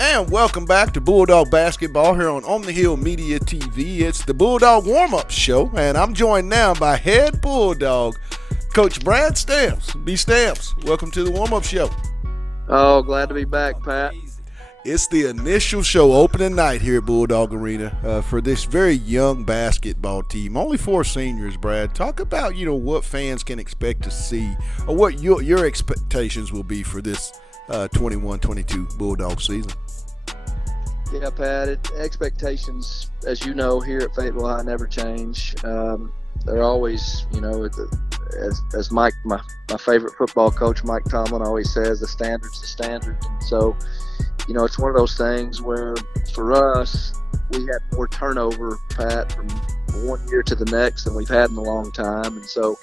And welcome back to Bulldog Basketball here on the Hill Media TV. It's the Bulldog Warm-Up Show, and I'm joined now by head Bulldog, Coach Brad Stamps. B. Stamps, welcome to the Warm-Up Show. Oh, glad to be back, Pat. It's the initial show opening night here at Bulldog Arena for this very young basketball team. Only 4 seniors, Brad. Talk about, what fans can expect to see or what your expectations will be for this 21-22 Bulldog season. Yeah, Pat, expectations, as you know, here at Fayetteville High never change. They're always, as Mike, my favorite football coach, Mike Tomlin, always says, the standard's the standard. And so, it's one of those things where for us, we had more turnover, Pat, from one year to the next than we've had in a long time. And so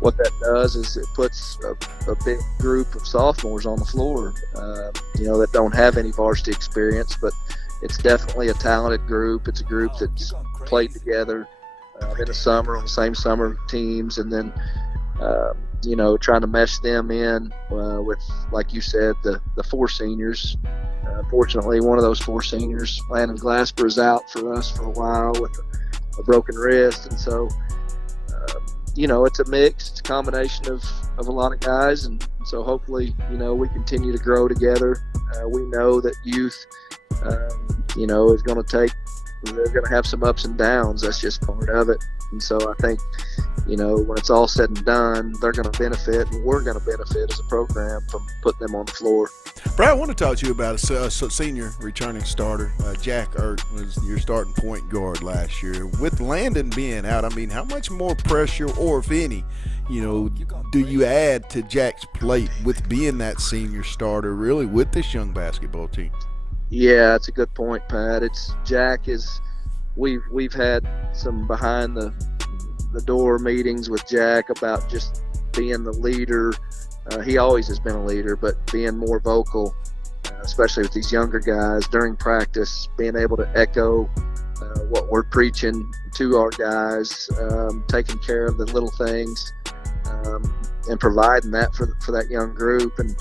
what that does is it puts a big group of sophomores on the floor, that don't have any varsity experience, but it's definitely a talented group. It's a group that's played together in the summer on the same summer teams, and then, trying to mesh them in with, like you said, the 4 seniors. Fortunately, one of those 4 seniors, Landon Glasper, is out for us for a while with a broken wrist, and so it's a mix. It's a combination of a lot of guys, and so hopefully, we continue to grow together. We know that youth, is going to they're going to have some ups and downs. That's just part of it. And so I think, when it's all said and done, they're going to benefit, and we're going to benefit as a program from putting them on the floor. Brad, I want to talk to you about a senior returning starter. Jack Ert was your starting point guard last year. With Landon being out, how much more pressure, or if any, do you add to Jack's plate with being that senior starter, really, with this young basketball team? Yeah, that's a good point, Pat. We've had some behind the door meetings with Jack about just being the leader. He always has been a leader, but being more vocal, especially with these younger guys during practice, being able to echo what we're preaching to our guys, taking care of the little things, and providing that for that young group. And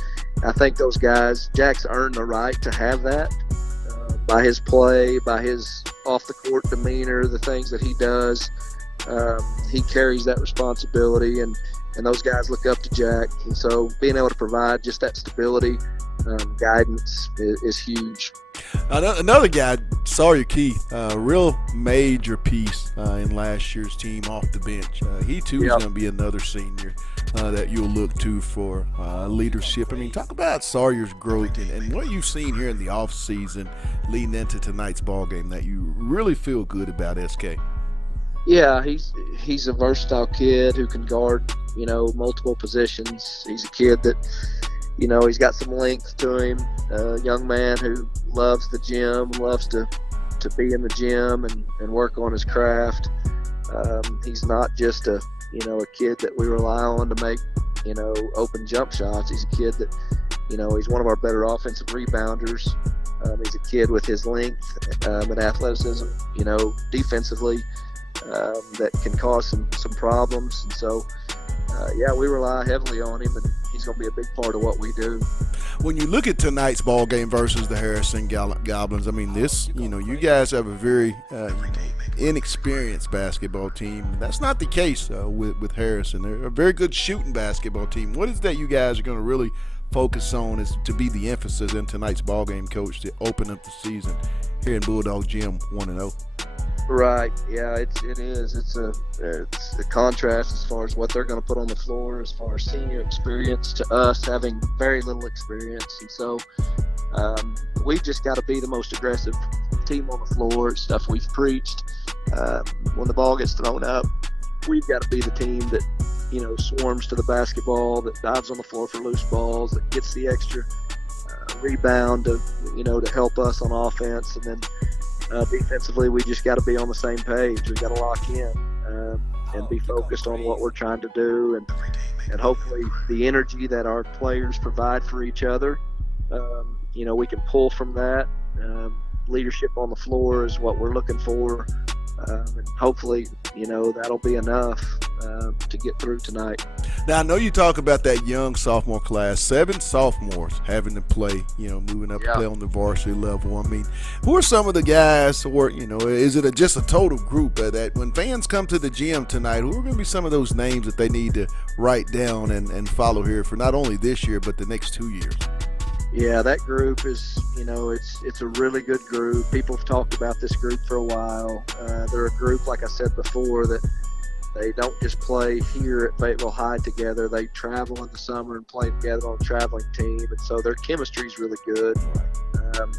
I think those guys, Jack's earned the right to have that by his play, by his off-the-court demeanor, the things that he does. He carries that responsibility, and those guys look up to Jack. And so being able to provide just that stability, guidance is huge. Another guy, Sawyer Keith, a real major piece in last year's team off the bench. He, too, is going to be another senior that you'll look to for leadership. Talk about Sawyer's growth and what you've seen here in the offseason leading into tonight's ball game that you really feel good about, SK. Yeah, he's a versatile kid who can guard, multiple positions. He's a kid that, he's got some length to him. A young man who loves the gym, loves to be in the gym and work on his craft. He's not just a kid that we rely on to make, open jump shots. He's a kid that, he's one of our better offensive rebounders. He's a kid with his length and athleticism, defensively, that can cause some problems. And so, we rely heavily on him, and he's going to be a big part of what we do. When you look at tonight's ball game versus the Harrison Goblins, this, you guys have a very inexperienced basketball team. That's not the case with Harrison. They're a very good shooting basketball team. What is that you guys are going to really focus on is to be the emphasis in tonight's ball game, Coach, to open up the season here in Bulldog Gym 1-0? Right. Yeah, it is. It's a contrast as far as what they're going to put on the floor, as far as senior experience to us having very little experience. And so we've just got to be the most aggressive team on the floor. It's stuff we've preached. When the ball gets thrown up, we've got to be the team that, swarms to the basketball, that dives on the floor for loose balls, that gets the extra rebound to help us on offense. And then defensively, we just got to be on the same page. We got to lock in and be focused on what we're trying to do, and hopefully the energy that our players provide for each other, we can pull from that. Leadership on the floor is what we're looking for, and hopefully, that'll be enough to get through tonight. Now, I know you talk about that young sophomore class, 7 sophomores having to play, moving up to play on the varsity level. I mean, who are some of the guys, or, is it just a total group that when fans come to the gym tonight, who are going to be some of those names that they need to write down and follow here for not only this year, but the next 2 years? Yeah, that group is, it's a really good group. People have talked about this group for a while. They're a group, like I said before, that they don't just play here at Fayetteville High together. They travel in the summer and play together on a traveling team, and so their chemistry is really good.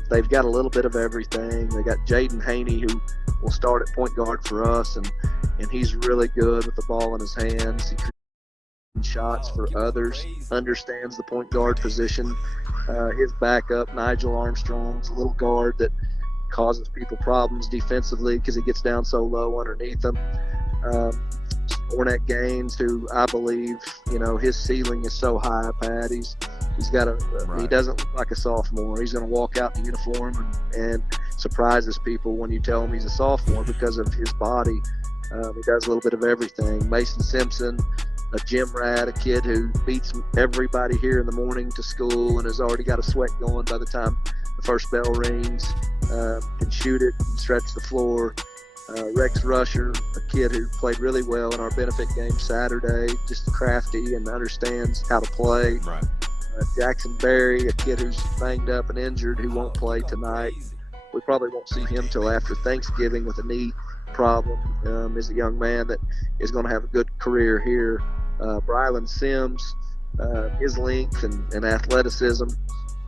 They've got a little bit of everything. They got Jaden Haney, who will start at point guard for us, and he's really good with the ball in his hands. He creates shots for others, understands the point guard position. His backup, Nigel Armstrong's a little guard that causes people problems defensively because he gets down so low underneath them. Ornette Gaines, who I believe, his ceiling is so high, Pat. He's got he doesn't look like a sophomore. He's going to walk out in the uniform and surprises people when you tell him he's a sophomore because of his body. He does a little bit of everything. Mason Simpson, a gym rat, a kid who beats everybody here in the morning to school and has already got a sweat going by the time the first bell rings, can shoot it and stretch the floor. Rex Rusher, a kid who played really well in our benefit game Saturday, just crafty and understands how to play. Right. Jackson Berry, a kid who's banged up and injured who won't play tonight. We probably won't see him till after Thanksgiving with a knee problem. Is a young man that is going to have a good career here. Brylan Sims, his length and athleticism,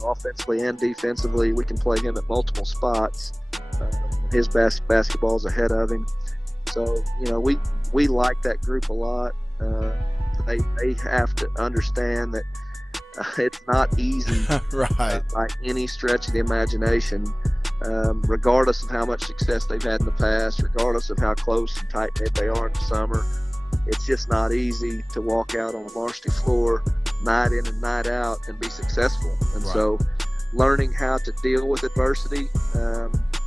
offensively and defensively, we can play him at multiple spots. His basketball is ahead of him. So, we like that group a lot. They have to understand that it's not easy right. By any stretch of the imagination, regardless of how much success they've had in the past, regardless of how close and tight-knit they are in the summer. It's just not easy to walk out on a varsity floor night in and night out and be successful. And so learning how to deal with adversity,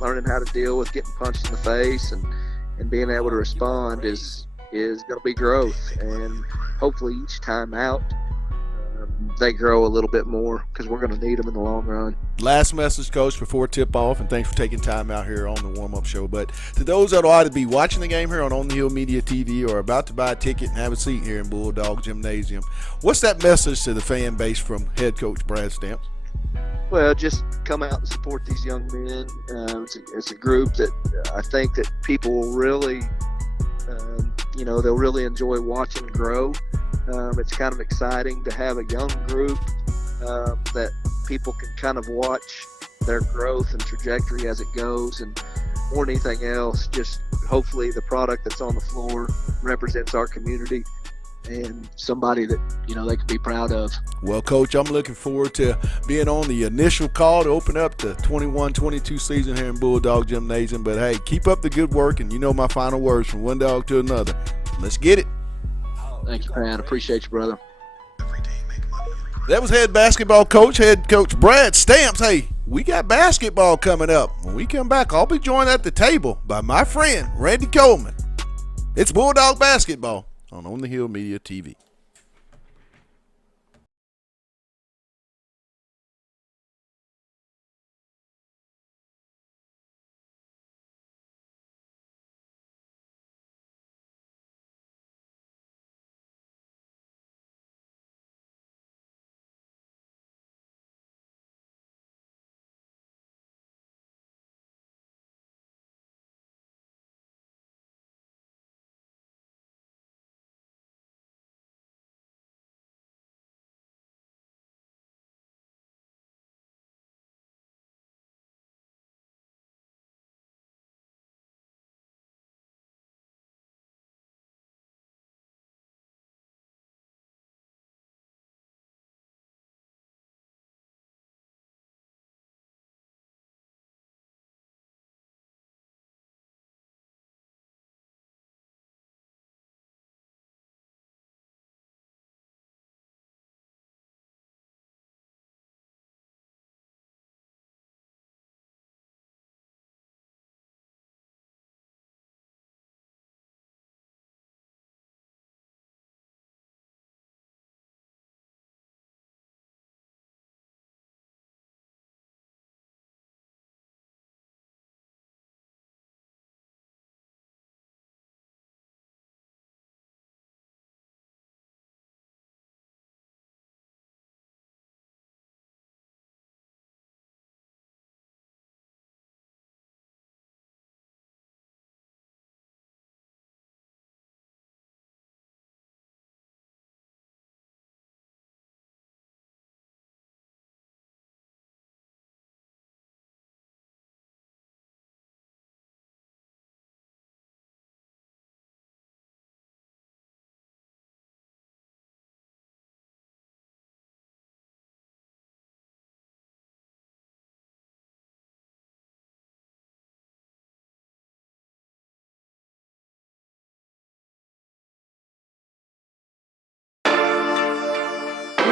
learning how to deal with getting punched in the face and being able to respond is going to be growth. And hopefully each time out, they grow a little bit more because we're going to need them in the long run. Last message, Coach, before tip-off, and thanks for taking time out here on the warm-up show. But to those that will either be watching the game here on the Hill Media TV or about to buy a ticket and have a seat here in Bulldog Gymnasium, what's that message to the fan base from head coach Brad Stamps? Well, just come out and support these young men. It's a group that I think that people will really, they'll really enjoy watching grow. It's kind of exciting to have a young group that people can kind of watch their growth and trajectory as it goes. And more than anything else, just hopefully the product that's on the floor represents our community and somebody that, they can be proud of. Well, Coach, I'm looking forward to being on the initial call to open up the 21-22 season here in Bulldog Gymnasium. But, hey, keep up the good work, and my final words from one dog to another. Let's get it. Thank you, Pat. Appreciate you, brother. That was head basketball coach, head coach Brad Stamps. Hey, we got basketball coming up. When we come back, I'll be joined at the table by my friend, Randy Coleman. It's Bulldog Basketball on the Hill Media TV.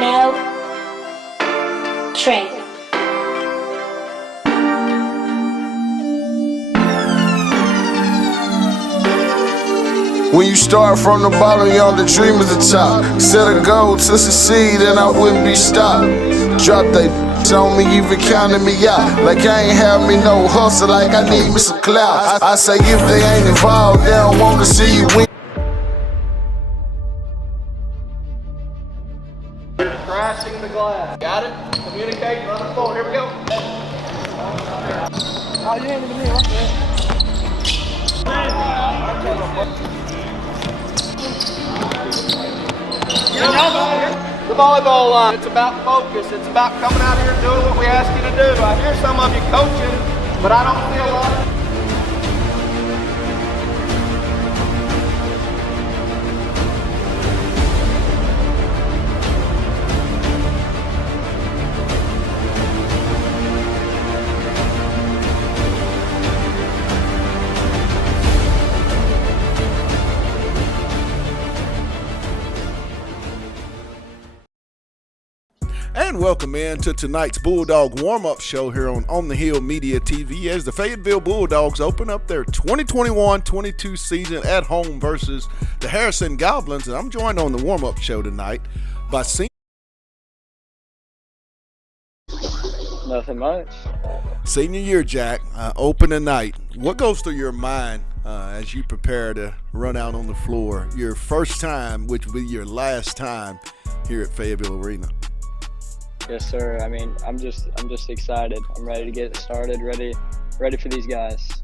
No trade. When you start from the bottom, you on the dream at the top. Set a goal to succeed and I wouldn't be stopped. Drop they on me, even counting me out. Like I ain't have me no hustle, like I need me some clout. I say if they ain't involved, they don't want to see you win. Crashing the glass. Got it? Communicate, run the floor. Here we go. Oh, you handed me, The volleyball line, it's about focus. It's about coming out here and doing what we ask you to do. I hear some of you coaching, but I don't see a lot of And welcome in to tonight's Bulldog warm-up show here on the Hill Media TV as the Fayetteville Bulldogs open up their 2021-22 season at home versus the Harrison Goblins. And I'm joined on the warm-up show tonight by Nothing much. senior year Jack, opening night. What goes through your mind as you prepare to run out on the floor? Your first time, which will be your last time here at Fayetteville Arena. Yes, sir. I mean, I'm just excited. I'm ready to get started. Ready for these guys.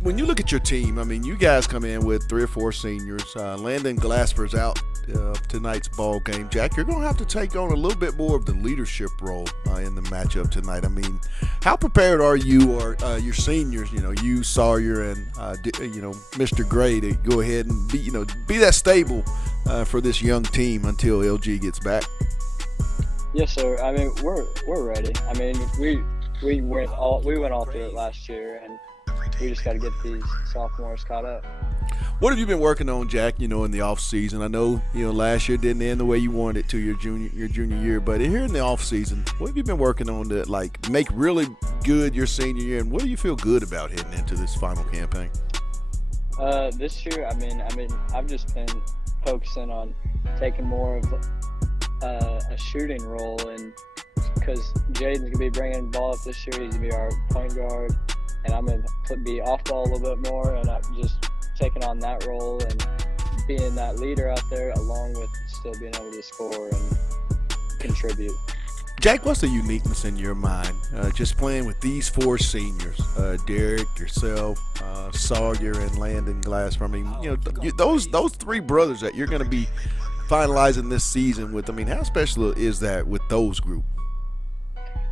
When you look at your team, I mean, you guys come in with 3 or 4 seniors. Landon Glasper's out tonight's ball game. Jack, you're going to have to take on a little bit more of the leadership role in the matchup tonight. I mean, how prepared are you or your seniors? You know, you Sawyer and Mr. Gray to go ahead and be that stable for this young team until LG gets back. Yes, sir. I mean, we're ready. I mean, we went all through it last year, and we just got to get these sophomores caught up. What have you been working on, Jack? In the off season. I know last year didn't end the way you wanted it to your junior year, but here in the off season, what have you been working on to make really good your senior year, and what do you feel good about heading into this final campaign? This year, I mean, I've just been focusing on taking more of a shooting role, and because Jaden's gonna be bringing the ball up this year, he's gonna be our point guard, and I'm gonna be off ball a little bit more, and I'm just taking on that role and being that leader out there, along with still being able to score and contribute. Jack, what's the uniqueness in your mind just playing with these 4 seniors, Derek, yourself, Sawyer, and Landon Glasper? I mean, those 3 brothers that you're going to be finalizing this season with. I mean, how special is that with those group?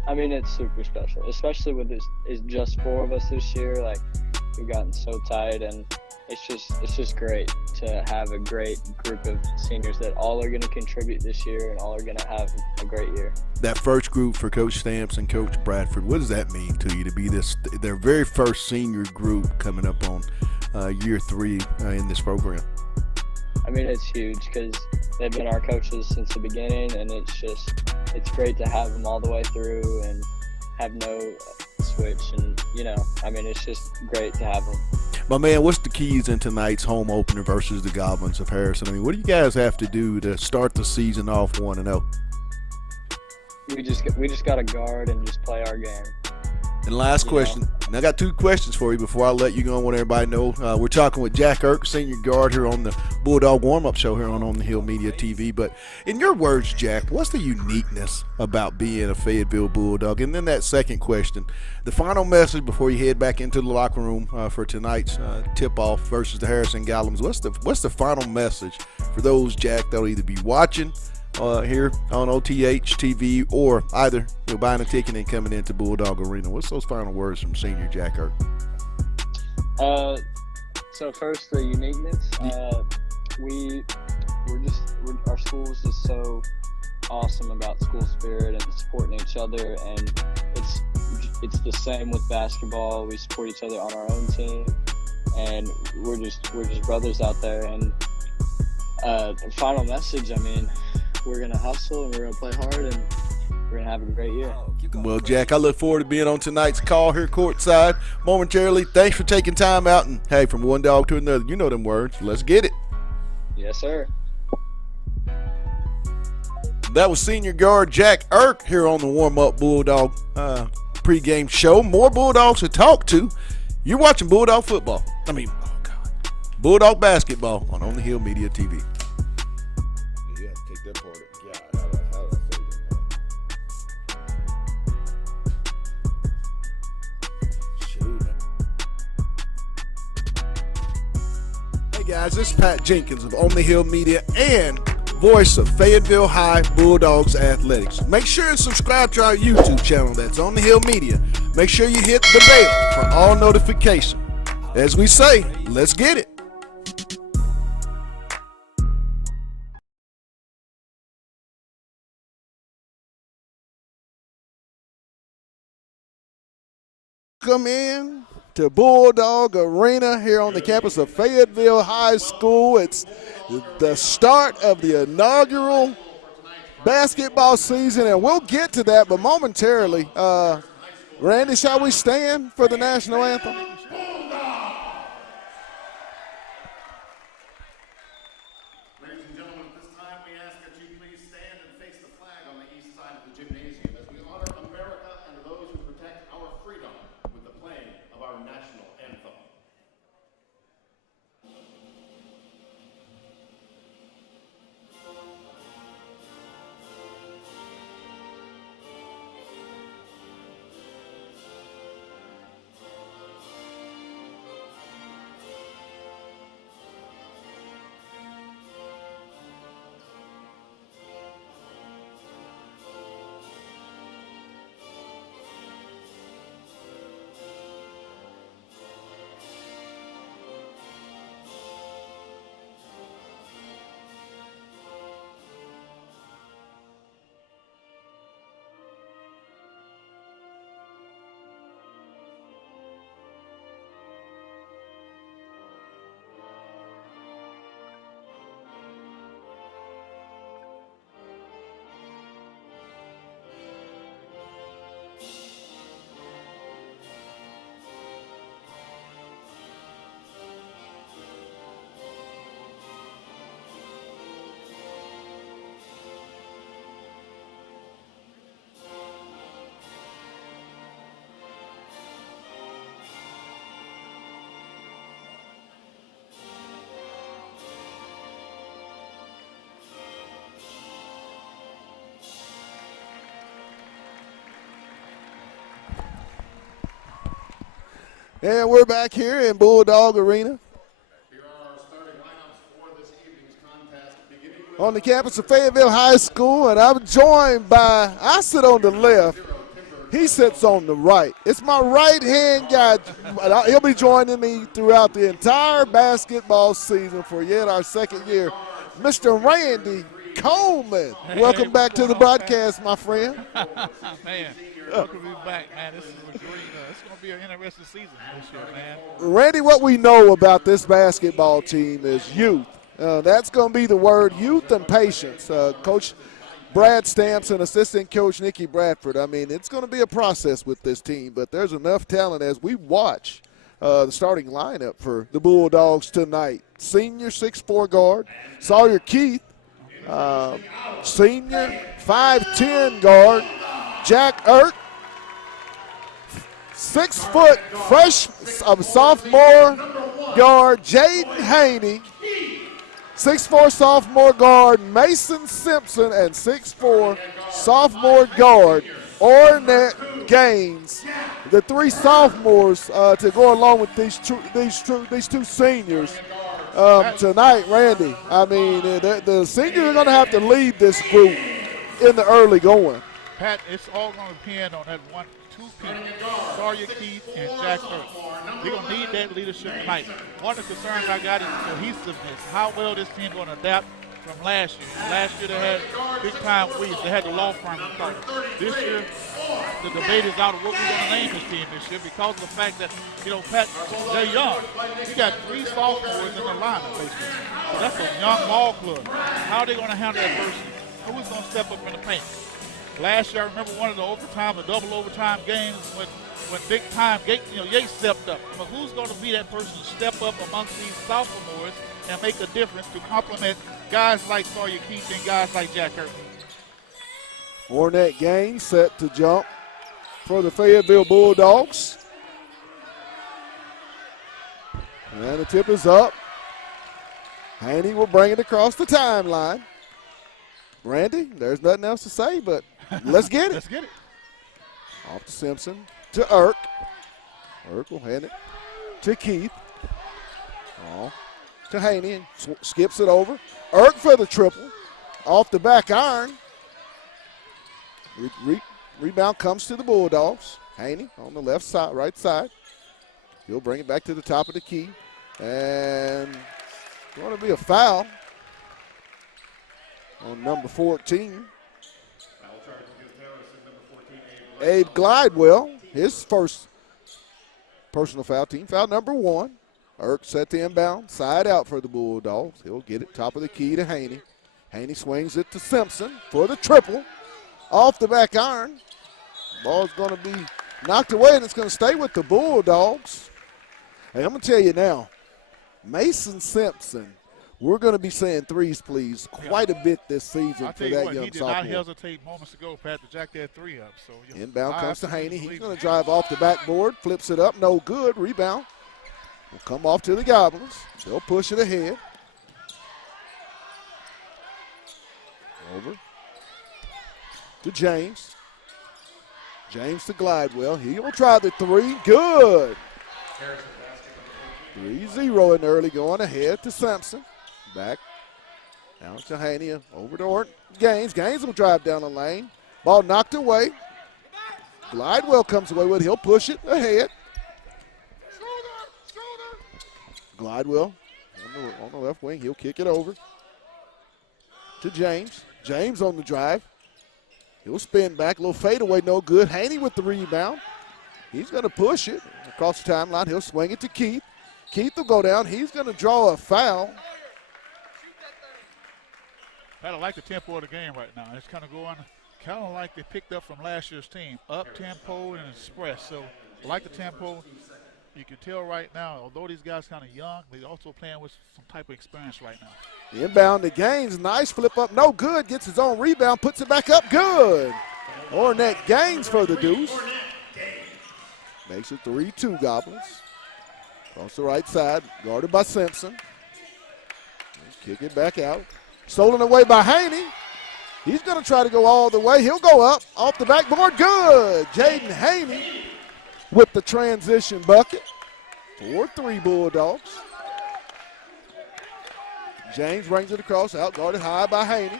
I mean, it's super special, especially with it's just 4 of us this year. Like, we've gotten so tight, and it's just great to have a great group of seniors that all are going to contribute this year and all are going to have a great year. That first group for Coach Stamps and Coach Bradford, what does that mean to you to be their very first senior group coming up on year 3 in this program? I mean, it's huge because they've been our coaches since the beginning, and it's great to have them all the way through and have no switch. And, I mean, it's just great to have them. My man, what's the keys in tonight's home opener versus the Goblins of Harrison? I mean, what do you guys have to do to start the season off 1-0? We just got to guard and just play our game. And last question, and I got 2 questions for you before I let you go and want everybody to know. We're talking with Jack Irk, senior guard here on the Bulldog warm-up show here on the Hill Media TV. But in your words, Jack, what's the uniqueness about being a Fayetteville Bulldog? And then that second question, the final message before you head back into the locker room for tonight's tip-off versus the Harrison Goblins. What's the final message for those, Jack, that'll either be watching here on OTH TV or either buying a ticket and coming into Bulldog Arena? What's those final words from senior Jack Irk? So first, the uniqueness. Our school is just so awesome about school spirit and supporting each other, and it's the same with basketball. We support each other on our own team, and we're just brothers out there. And the final message, I mean, we're going to hustle and we're going to play hard and we're going to have a great year. Well, Jack, I look forward to being on tonight's call here courtside momentarily. Thanks for taking time out. And, hey, from one dog to another, you know them words. Let's get it. Yes, sir. That was senior guard Jack Irk here on the warm-up Bulldog pregame show. More Bulldogs to talk to. You're watching Bulldog football. Bulldog basketball on the Hill Media TV. You have to take that part of it. How did I say that? Hey guys, this is Pat Jenkins of On the Hill Media and voice of Fayetteville High Bulldogs Athletics. Make sure and subscribe to our YouTube channel. That's On the Hill Media. Make sure you hit the bell for all notifications. As we say, let's get it. Come in to Bulldog Arena here on the campus of Fayetteville High School. It's the start of the inaugural basketball season, and we'll get to that, but momentarily, Randy, shall we stand for the national anthem? Ladies and gentlemen, at this time we ask that you please stand and face the flag on the east side of the gymnasium as we honor America and those who protect our freedom with the playing of our national anthem. And we're back here in Bulldog Arena Here are our starting lineups for this evening's contest, beginning with on the campus of Fayetteville High School, and I'm joined by, I sit on the left, he sits on the right. It's my right-hand guy. He'll be joining me throughout the entire basketball season for yet our second year, Mr. Randy Coleman. Welcome back to the broadcast, my friend. Man, welcome to be back, man. This is a great, it's going to be an interesting season this year, man. Randy, what we know about this basketball team is youth. That's going to be the word, youth and patience. Coach Brad Stamps and assistant coach Nikki Bradford. I mean, it's going to be a process with this team, but there's enough talent as we watch the starting lineup for the Bulldogs tonight. Senior 6'4" guard, Sawyer Keith. Senior 5'10" guard, Jack Irk. 6 foot fresh sophomore guard, Jaden Haney. 6'4" sophomore guard, Mason Simpson, and 6'4" sophomore guard, Ornette Gaines. The three sophomores to go along with these two seniors tonight, Randy. I mean, the seniors are going to have to lead this group in the early going. Pat, it's all going to depend on that two people, Sawyer Keith and Jack Irk. They're going to need that leadership tonight. One of the concerns I got is cohesiveness. How well this team going to adapt from last year. Last year they had big-time weeds. They had the law firm in place. This year, the debate is out of what we're going to name this team this year because of the fact that, Pat, they're young. You got 3 sophomores in the lineup, basically. So that's a young ball club. How are they going to handle adversity? who's going to step up in the paint? Last year, I remember one of the double overtime games when big time Yates stepped up. But who's going to be that person to step up amongst these sophomores and make a difference to complement guys like Sawyer Keith and guys like Jack Hurd? Fournette Gaines set to jump for the Fayetteville Bulldogs. And the tip is up. Haney will bring it across the timeline. Randy, there's nothing else to say, but let's get it. Let's get it. Off to Simpson, to Irk. Irk will hand it to Keith. Oh, to Haney, and skips it over. Irk for the triple. Off the back iron. Rebound comes to the Bulldogs. Haney on the left side, right side. He'll bring it back to the top of the key. And going to be a foul on number 14. Abe Glidewell, his first personal foul, team foul number 1. Irk set the inbound, side out for the Bulldogs. He'll get it top of the key to Haney. Haney swings it to Simpson for the triple. Off the back iron. Ball's going to be knocked away, and it's going to stay with the Bulldogs. Hey, I'm going to tell you now, Mason Simpson, we're going to be saying threes, please, quite a bit this season for that young sophomore. He did not hesitate moments ago, Pat, to jack that three up. So inbound comes to Haney. He's going to drive off the backboard, flips it up, no good. Rebound will come off to the Goblins. They'll push it ahead. Over to James. James to Glidewell. He will try the three. Good. 3-0 in the early going ahead to Simpson. Back down to Haney. Over to Gaines. Gaines will drive down the lane. Ball knocked away. Glidewell comes away with it. He'll push it ahead. Glidewell on the left wing. He'll kick it over to James. James on the drive. He'll spin back. A little fadeaway, no good. Haney with the rebound. He's going to push it across the timeline. He'll swing it to Keith. Keith will go down. He's going to draw a foul. I like the tempo of the game right now. It's kind of going kind of like they picked up from last year's team. Up-tempo and express. So I like the tempo. You can tell right now, although these guys kind of young, they're also playing with some type of experience right now. Inbound to Gaines. Nice flip up. No good. Gets his own rebound. Puts it back up. Good. Ornette Gaines for the deuce. Makes it 3-2 Goblins. Across the right side. Guarded by Simpson. Kick it back out. Stolen away by Haney. He's going to try to go all the way. He'll go up. Off the backboard. Good. Jaden Haney with the transition bucket. 4-3 Bulldogs. James brings it across, out guarded high by Haney.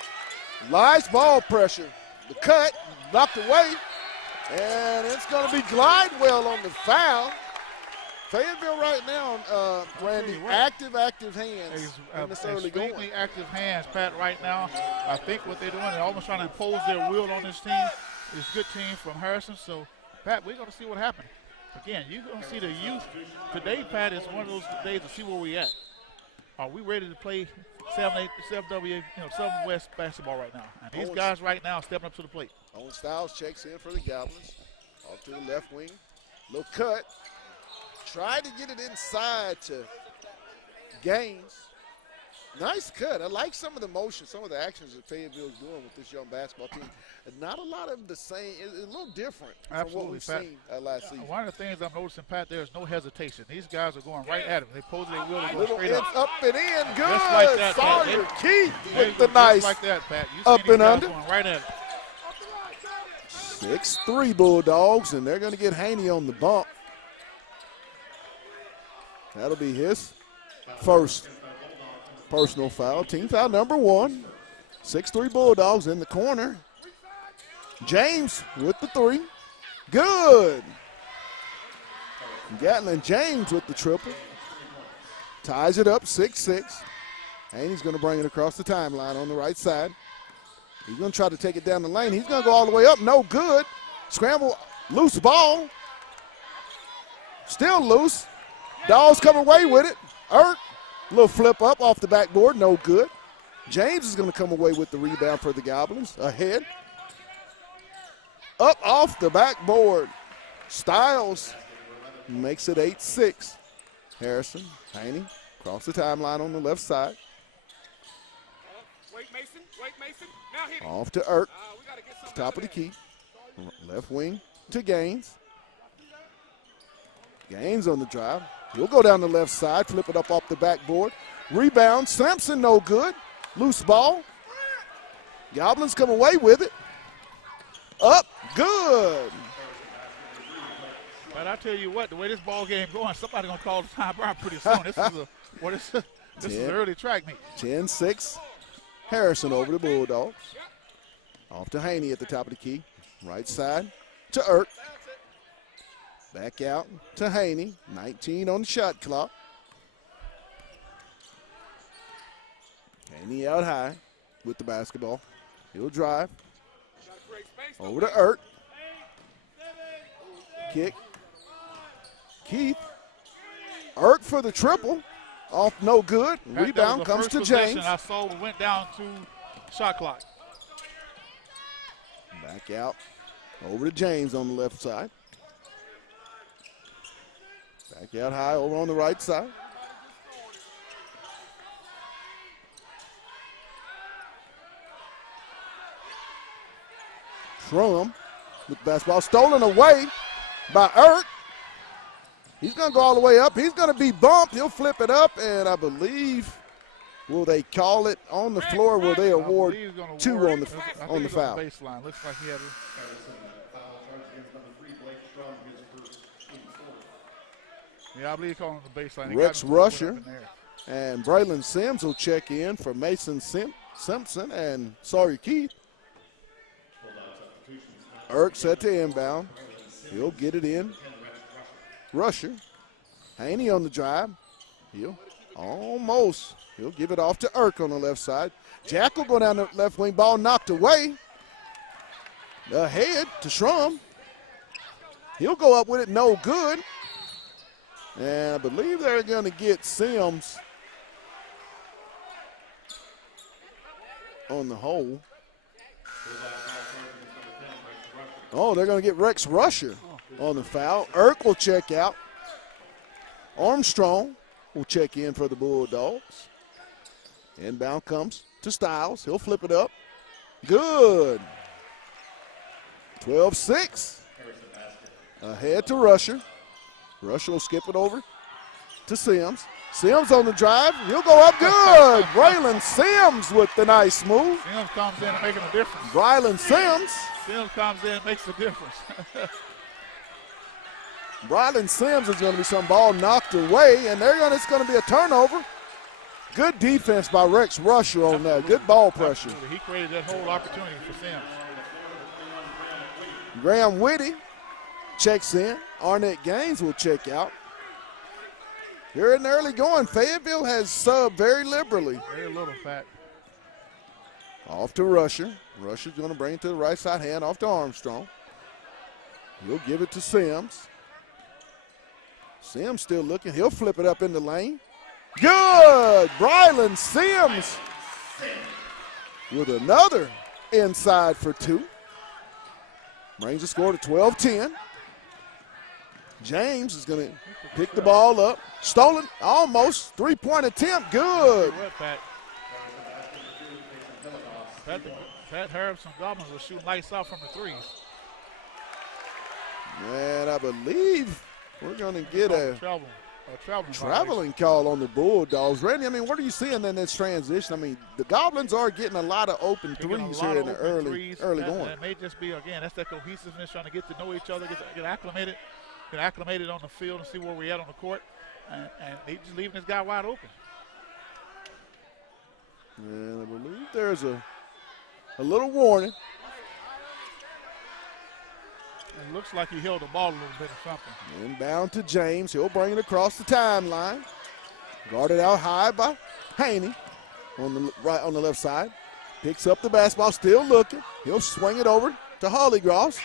Nice ball pressure. The cut, knocked away, and it's going to be Glidewell on the foul. Fayetteville right now, Randy, active hands in this early going. Extremely active hands, Pat, right now. I think what they're doing, they're almost trying to impose their will on this team. It's a good team from Harrison, so, Pat, we're going to see what happens. Again, you're going to see the youth. Today, Pat, is one of those days to see where we're at. Are we ready to play 7W, Southern West basketball right now? And these guys right now are stepping up to the plate. Owen Styles checks in for the Goblins. Off to the left wing. Little cut. Tried to get it inside to Gaines. Nice cut. I like some of the motion, some of the actions that Fayetteville's doing with this young basketball team. Not a lot of the same. It's a little different from what we've seen last season. One of the things I'm noticing, Pat, there's no hesitation. These guys are going right at him. They pose their will to go straight up and in. Good. Just like that, Sawyer Keith with the nice just like that, Pat. up and under. Going right at it. 6-3 Bulldogs, and they're going to get Haney on the bump. That'll be his first personal foul. Team foul number 1. 6-3 Bulldogs in the corner. James with the three. Good. Gatlin James with the triple. Ties it up 6-6. Haney's going to bring it across the timeline on the right side. He's going to try to take it down the lane. He's going to go all the way up. No good. Scramble. Loose ball. Still loose. Dawes come away with it. Little flip up off the backboard. No good. James is going to come away with the rebound for the Goblins. Ahead. Up off the backboard. Styles makes it 8-6. Harrison, Haney, across the timeline on the left side. Wait, Mason. Wait, Mason. Now hit it. Off to Irk. We got to get something Top of the key. Left wing to Gaines. Gaines on the drive. He'll go down the left side, flip it up off the backboard. Rebound, Sampson no good. Loose ball. Goblins come away with it. Up, good. But I tell you what, the way this ball game going, somebody gonna call the timeout pretty soon. This is an early track meet. 10-6. Harrison over the Bulldogs. Off to Haney at the top of the key. Right side to Irk. Back out to Haney. 19 on the shot clock. Haney out high with the basketball. He'll drive. Over to Irk. Kick. Keith. Irk for the triple. Off no good. Rebound comes to James. I saw we went down to shot clock. Back out. Over to James on the left side. Back out high over on the right side. Schrum with the basketball stolen away by Irk. He's going to go all the way up. He's going to be bumped. He'll flip it up, and I believe, will they call it on the floor? Will they award two on the foul? Baseline. Looks like he had I believe he's calling the baseline. Rex Rusher and Braylon Sims will check in for Mason Simpson and Sawyer Keith. Irk set to inbound. He'll get it in. Rusher. Haney on the drive. He'll give it off to Irk on the left side. Jack will go down the left wing. Ball knocked away. Ahead to Schrum. He'll go up with it. No good. And I believe they're going to get Sims on the hole. Oh, they're going to get Rex Rusher on the foul. Irk will check out. Armstrong will check in for the Bulldogs. Inbound comes to Styles. He'll flip it up. Good. 12-6. Ahead to Rusher. Rusher will skip it over to Sims. Sims on the drive. He'll go up good. Braylon Sims with the nice move. Sims comes in and making a difference. Braylon Sims. Sims comes in and makes a difference. Braylon Sims is going to be some ball knocked away, and it's going to be a turnover. Good defense by Rex Rusher on that. Good ball pressure. Absolutely. He created that whole opportunity for Sims. Graham Whitty checks in. Arnett Gaines will check out. Here in the early going, Fayetteville has subbed very liberally. Very little, in fact. Off to Rusher. Rusher's going to bring it to the right side hand off to Armstrong. He'll give it to Sims. Sims still looking. He'll flip it up in the lane. Good! Braylon Sims with another inside for two. Brings the score to 12-10. James is going to pick the ball up. Stolen, almost. Three-point attempt, good. Pat Harrison Goblins will shoot lights out from the threes. And I believe we're going to get a traveling call call on the Bulldogs. Randy, I mean, what are you seeing in this transition? I mean, the Goblins are getting a lot of open threes here in the early going. That may just be, again, that's that cohesiveness, trying to get to know each other, get acclimated on the field and see where we're at on the court. And they just leaving this guy wide open. And I believe there's a little warning. It looks like he held the ball a little bit or something. Inbound to James. He'll bring it across the timeline. Guarded out high by Haney on the left side. Picks up the basketball, still looking. He'll swing it over to Hollygross.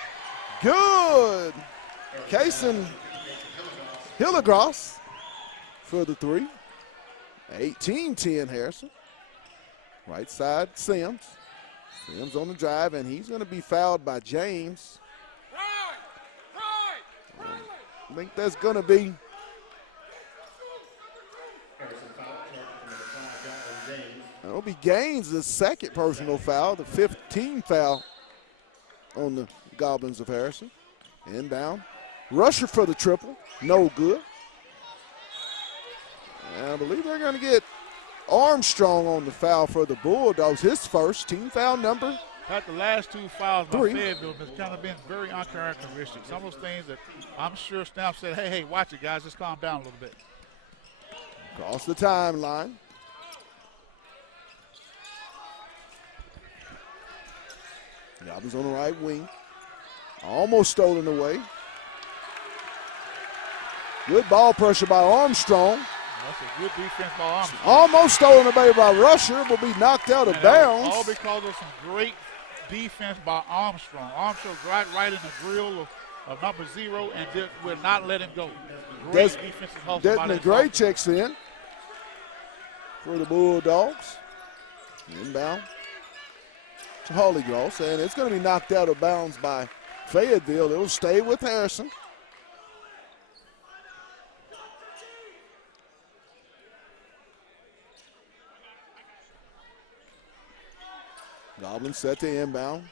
Good. Kason Hilligross for the three. 18-10 Harrison. Right side, Sims. Sims on the drive, and he's going to be fouled by James. I think that's going to be That'll be Gaines' second personal foul, the 15th foul on the Goblins of Harrison. Inbound. Rusher for the triple. No good. And I believe they're going to get Armstrong on the foul for the Bulldogs. His first team foul number. At the last two fouls by 3. Fayetteville has kind of been very uncharacteristic. Some of those things that I'm sure Stamp said, hey, watch it, guys. Just calm down a little bit. Across the timeline. Goblins on the right wing. Almost stolen away. Good ball pressure by Armstrong. That's a good defense by Armstrong. Almost stolen away by Rusher, will be knocked out of bounds. All because of some great defense by Armstrong. Armstrong right in the grill of number 0 and will not let him go. Great defensive hustle by Desmond Gray checks in for the Bulldogs. Inbound to Hollygross, and it's going to be knocked out of bounds by Fayetteville. It'll stay with Harrison. Goblins set to inbound.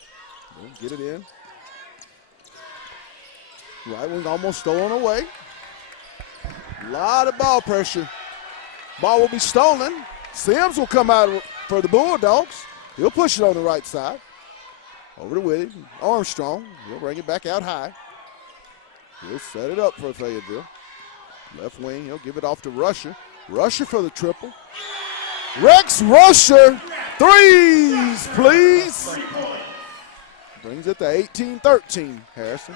They'll get it in. Right wing almost stolen away. A lot of ball pressure. Ball will be stolen. Sims will come out for the Bulldogs. He'll push it on the right side. Over to Whitty. Armstrong. He'll bring it back out high. He'll set it up for Fayetteville. Left wing. He'll give it off to Rusher. Rusher for the triple. Rex Rusher. Threes, please. Brings it to 18-13, Harrison.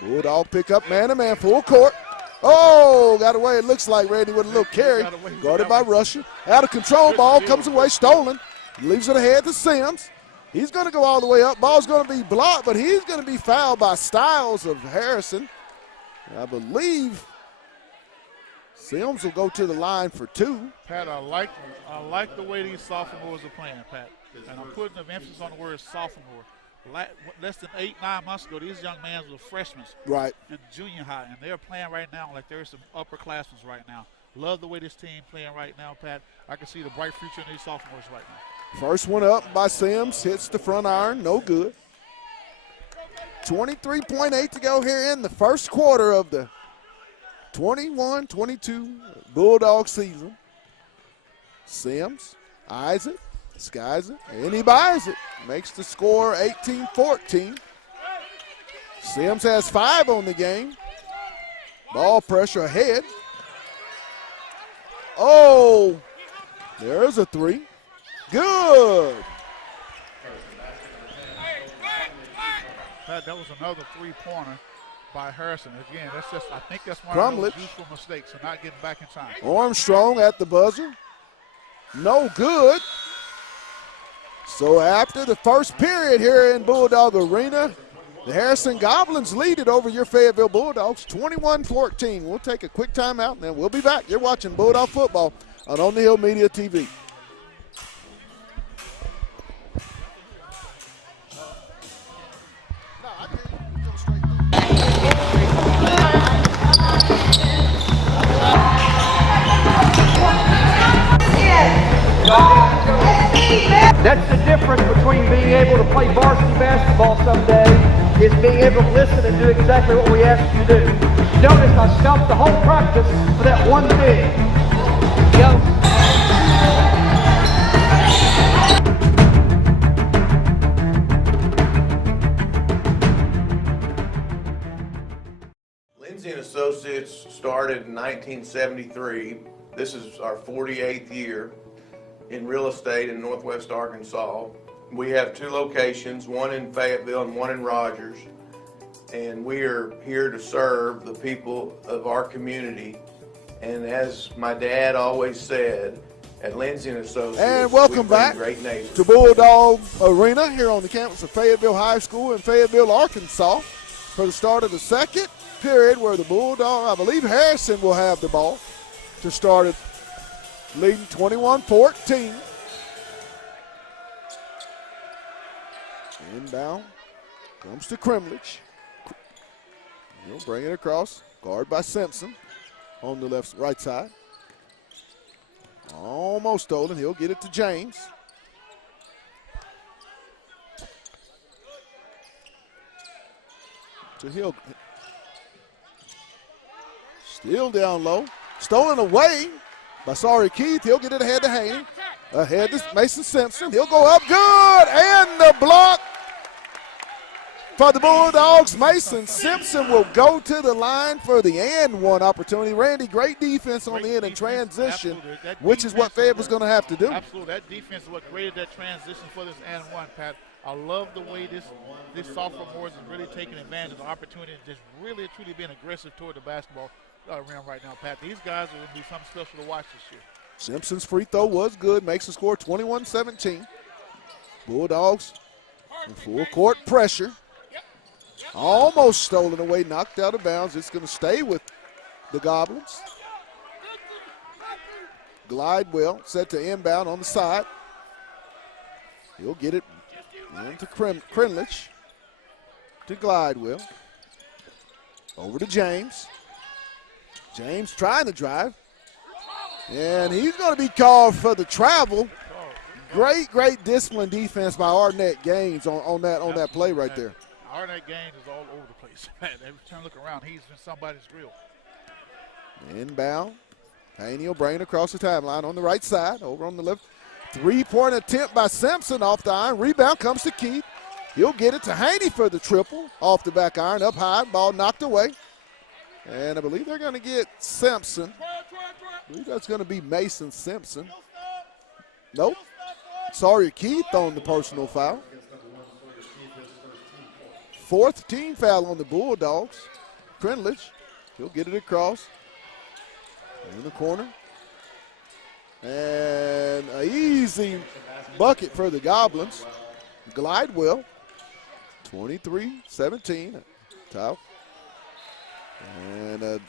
Bulldog pick up man-to-man, full court. Oh, got away, it looks like Randy with a little carry. Guarded by Rusher. Out of control, ball comes away, stolen. Leaves it ahead to Sims. He's going to go all the way up. Ball's going to be blocked, but he's going to be fouled by Styles of Harrison. I believe Sims will go to the line for 2. Pat, I like the way these sophomores are playing, Pat. And I'm putting an emphasis on the word sophomore. Less than 8-9 months ago, these young men were freshmen in junior high, and they're playing right now like there's some upperclassmen right now. Love the way this team playing right now, Pat. I can see the bright future in these sophomores right now. First one up by Sims, hits the front iron, no good. 23.8 to go here in the first quarter of the 21-22 Bulldog season. Sims eyes it, skies it, and he buys it. Makes the score 18-14. Sims has 5 on the game. Ball pressure ahead. Oh, there's a 3. Good. Pat, that was another 3-pointer by Harrison. Again, I think that's one of those useful mistakes of not getting back in time. Armstrong at the buzzer. No good. So after the first period here in Bulldog Arena, the Harrison Goblins lead it over your Fayetteville Bulldogs, 21-14. We'll take a quick timeout, and then we'll be back. You're watching Bulldog Football on the Hill Media TV. That's the difference between being able to play varsity basketball someday is being able to listen and do exactly what we ask you to do. Notice I stopped the whole practice for that one thing. Lindsay & Associates started in 1973. This is our 48th year in real estate in Northwest Arkansas. We have 2 locations, one in Fayetteville and one in Rogers, and we are here to serve the people of our community. And as my dad always said, at Lindsay & Associates, and welcome back to Bulldog Arena here on the campus of Fayetteville High School in Fayetteville, Arkansas, for the start of the second period where the Bulldog, I believe Harrison will have the ball to start it, leading 21-14. Inbound. Comes to Kremlich. He'll bring it across. Guard by Simpson on the right side. Almost stolen. He'll get it to James. So he'll still down low. Stolen away by Sorry Keith. He'll get it ahead to Haney. Ahead to Mason Simpson. He'll go up good. And the block for the Bulldogs. Mason Simpson will go to the line for the and one opportunity. Randy, great defense on the end in transition, which is what Fayetteville's going to have to do. Absolutely. That defense is what created that transition for this and one, Pat. I love the way this sophomore is really taking advantage of the opportunity and just really, truly being aggressive toward the basketball rim right now, Pat. These guys are going to be something special to watch this year. Simpson's free throw was good, makes the score 21-17. Bulldogs in full court pressure. Almost stolen away, knocked out of bounds. It's going to stay with the Goblins. Glidewell set to inbound on the side. He'll get it into Kremlich. To Glidewell. Over to James. James trying to drive. And he's going to be called for the travel. Great discipline defense by Arnett Gaines on that play right there. Arnett Gaines is all over the place. Every time I look around, he's been somebody's grill. Inbound. Haney will bring it across the timeline on the right side. Over on the left. Three-point attempt by Simpson off the iron. Rebound comes to Keith. He'll get it to Haney for the triple. Off the back iron, up high, ball knocked away. And I believe they're going to get Simpson. I believe that's going to be Mason Simpson. Nope. Sorry, Keith on the personal foul. Fourth team foul on the Bulldogs. Kremlich, he'll get it across. In the corner. And an easy bucket for the Goblins. Glidewell, 23-17. Top. And an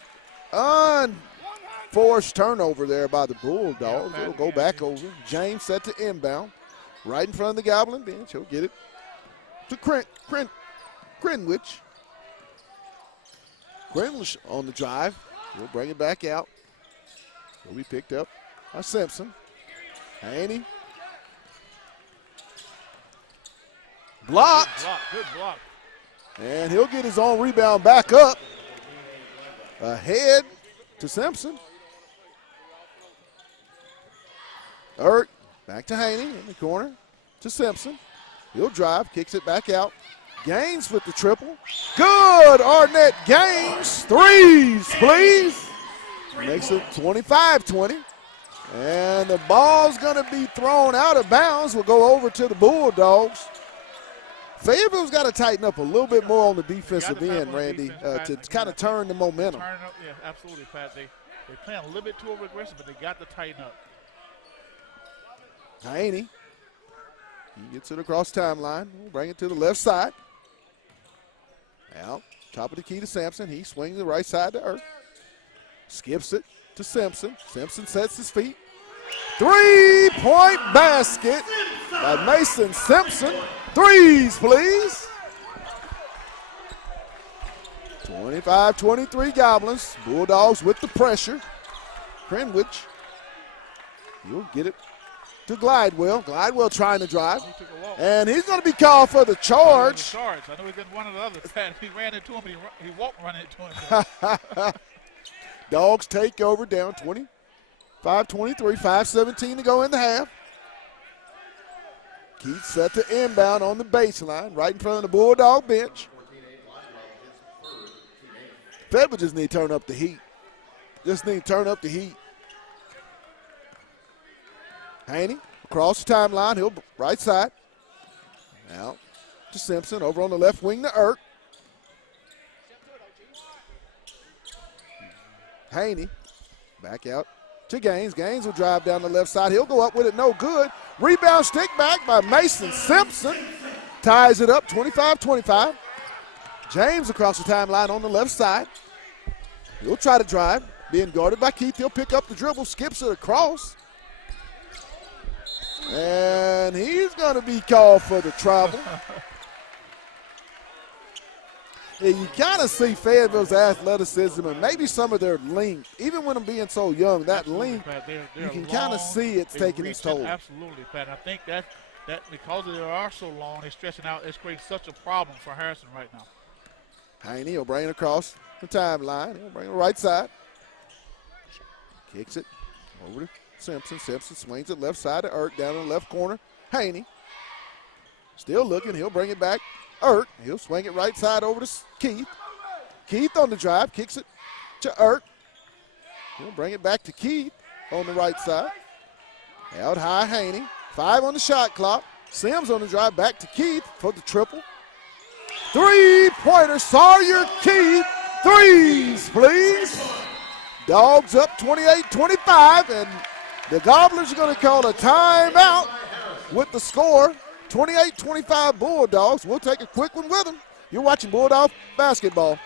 unforced turnover there by the Bulldogs. It'll go back over. James set to inbound. Right in front of the Goblin bench. He'll get it to Kremlich. Kremlich on the drive. He'll bring it back out. He'll be picked up by Simpson. Haney. Blocked. Good block. And he'll get his own rebound back up. Ahead to Simpson. Erk back to Haney in the corner to Simpson. He'll drive, kicks it back out. Gaines with the triple. Good, Arnett Gaines. Threes, please. Makes it 25-20. And the ball's going to be thrown out of bounds. We'll go over to the Bulldogs. Fayetteville's got to tighten up a little bit more on the defensive end, Randy, to kind of turn the momentum. Yeah, absolutely, Pat. They're playing a little bit too over-aggressive, but they got to tighten up. Haney. He gets it across timeline. We'll bring it to the left side. Out, top of the key to Sampson. He swings the right side to Earth. Skips it to Simpson. Simpson sets his feet. Three-point basket by Mason Simpson. Threes, please. 25-23 Goblins. Bulldogs with the pressure. Kremlich. He'll get it to Glidewell. Glidewell trying to drive. And he's going to be called for the charge. I know he did one of the others. He ran into him. He walked running into him. Dogs take over down 25-23, 5:17 to go in the half. Keith set to inbound on the baseline, right in front of the Bulldog bench. Fayetteville just need to turn up the heat. Haney across the timeline. He'll right side. Out to Simpson. Over on the left wing to Erk. Haney back out to Gaines. Gaines will drive down the left side. He'll go up with it, no good. Rebound stick back by Mason Simpson. Ties it up, 25-25. James across the timeline on the left side. He'll try to drive. Being guarded by Keith. He'll pick up the dribble, skips it across. And he's going to be called for the travel. Yeah, you kind of see Fayetteville's athleticism and maybe some of their length. Even when them being so young, that Absolutely, length, Pat. you can kind of see it's taking its toll. Absolutely, Pat. I think that because they are so long, they're stretching out, it's creating such a problem for Harrison right now. Haney will bring it across the timeline. He'll bring it right side. Kicks it over to Simpson. Simpson swings it left side to Irk down in the left corner. Haney still looking. He'll bring it back. Irk. He'll swing it right side over to Keith. Keith on the drive. Kicks it to Irk. He'll bring it back to Keith on the right side. Out high, Haney. 5 on the shot clock. Sims on the drive back to Keith for the triple. Three-pointer, Sawyer Keith. Threes, please. Dogs up 28-25, and the Gobblers are going to call a timeout with the score. 28-25 Bulldogs. We'll take a quick one with them. You're watching Bulldog basketball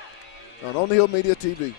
on the Hill Media TV.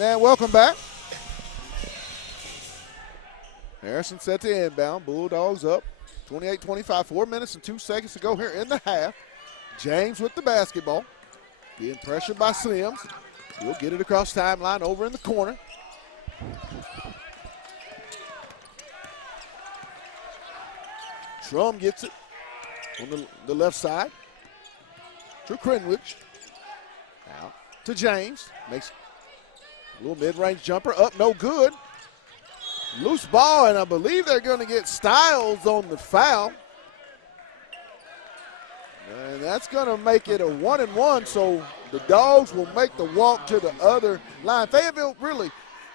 And welcome back. Harrison set to inbound. Bulldogs up 28-25. 4 minutes and 2 seconds to go here in the half. James with the basketball. Being pressured by Sims. He'll get it across timeline over in the corner. Schrum gets it on the left side to Crenwich. Out to James. Makes a little mid-range jumper up, no good. Loose ball, and I believe they're going to get Styles on the foul. And that's going to make it a 1-and-1, so the Dogs will make the walk to the other line. Fayetteville, really,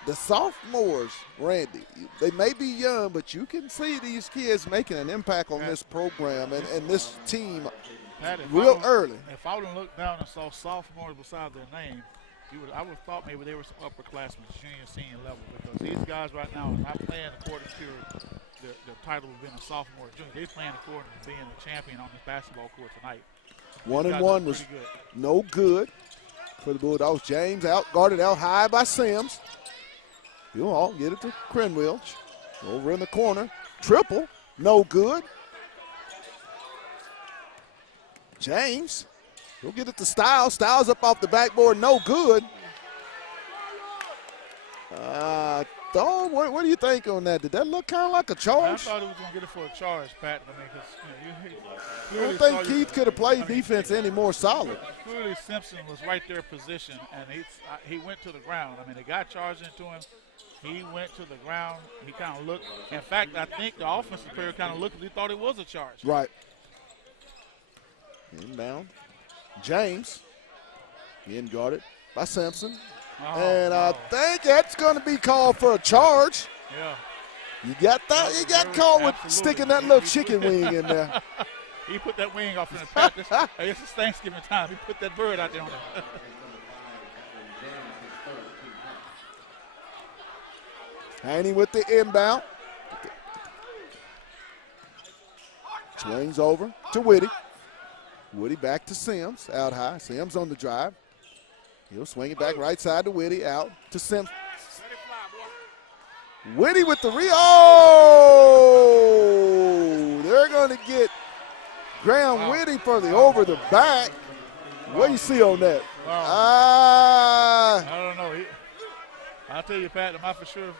the sophomores, Randy, they may be young, but you can see these kids making an impact on this program and this team real early. If I would have looked down and saw sophomores beside their name, I would have thought maybe they were some upperclassmen, junior, senior level, because these guys right now are not playing according to the title of being a sophomore or junior. They're playing according to being a champion on this basketball court tonight. 1-and-1 was no good for the Bulldogs. James guarded out high by Sims. He'll all get it to Crenwich. Over in the corner. Triple, no good. James. He'll get it to Styles. Styles up off the backboard, no good. What do you think on that? Did that look kind of like a charge? I thought he was going to get it for a charge, Pat. I mean, because I don't think Keith could have played defense any more solid. Clearly, Simpson was right there positioned, and he went to the ground. I mean, the guy charged into him. He went to the ground. He kind of looked. In fact, I think the offensive player kind of looked because he thought it was a charge. Right. Inbound. James being guarded by Simpson. I think that's going to be called for a charge. Yeah. You got that? You got caught with sticking that little chicken wing in there. He put that wing off in the practice. I guess it's Thanksgiving time. He put that bird out there on it. Haney with the inbound. Swings over to Whitty. Whitty back to Sims, out high. Sims on the drive. He'll swing it back right side to Whitty, out to Sims. Whitty with the they're going to get Graham Whitty for the over the back. What do you see on that? I don't know. I'll tell you, Pat, I'm not for sure.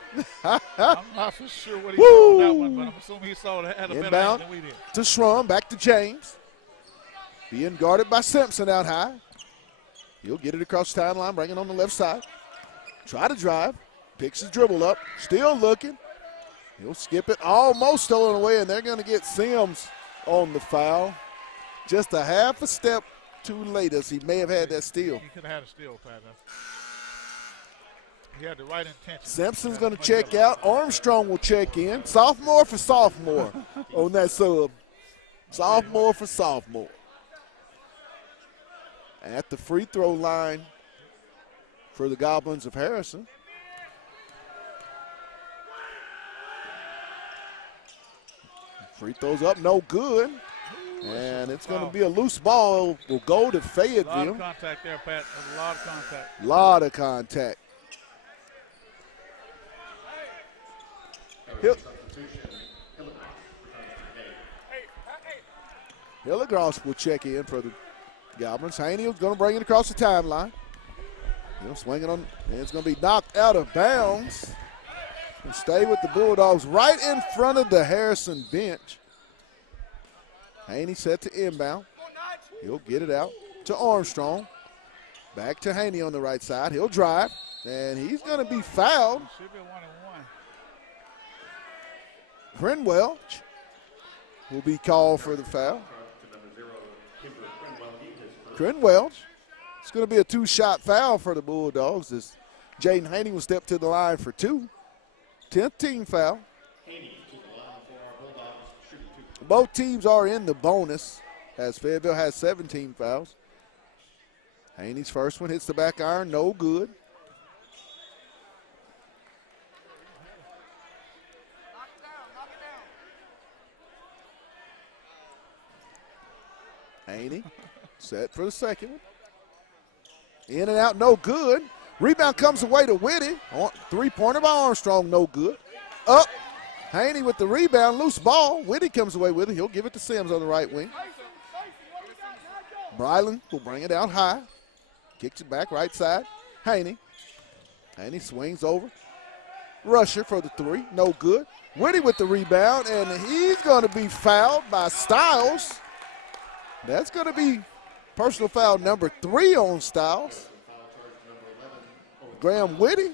I'm not for sure what he saw on that one, but I'm assuming he saw that had a better hand than we did. To Schrum, back to James. Being guarded by Simpson out high. He'll get it across the timeline, bring it on the left side. Try to drive. Picks his dribble up. Still looking. He'll skip it. Almost stolen away, and they're going to get Sims on the foul. Just a half a step too late as he may have had that steal. He could have had a steal, Pat. He had the right intention. Simpson's going to check out. Armstrong will check in. Sophomore for sophomore on that sub. Sophomore for sophomore. At the free throw line for the Goblins of Harrison. Free throws up, no good. And it's going to be a loose ball. Will go to Fayetteville. A lot of contact there, Pat. A lot of contact. Lot of contact. Hillegross will check in for the Goblins. Haney was going to bring it across the timeline. He'll swing it on, and it's going to be knocked out of bounds. And stay with the Bulldogs right in front of the Harrison bench. Haney set to inbound. He'll get it out to Armstrong. Back to Haney on the right side. He'll drive, and he's going to be fouled. Should be 1-1. Crenwell will be called for the foul. Crenwell. It's going to be a two-shot foul for the Bulldogs as Jaden Haney will step to the line for two. 10th team foul. Both teams are in the bonus as Fayetteville has 17 fouls. Haney's first one hits the back iron, no good. Haney set for the second one. In and out, no good. Rebound comes away to Whitty. Three-pointer by Armstrong, no good. Up. Haney with the rebound, loose ball. Whitty comes away with it. He'll give it to Sims on the right wing. Bryland will bring it out high. Kicks it back right side. Haney. Haney swings over. Rusher for the three, no good. Whitty with the rebound, and he's going to be fouled by Stiles. That's going to be personal foul number 3 on Stiles. Graham Whitty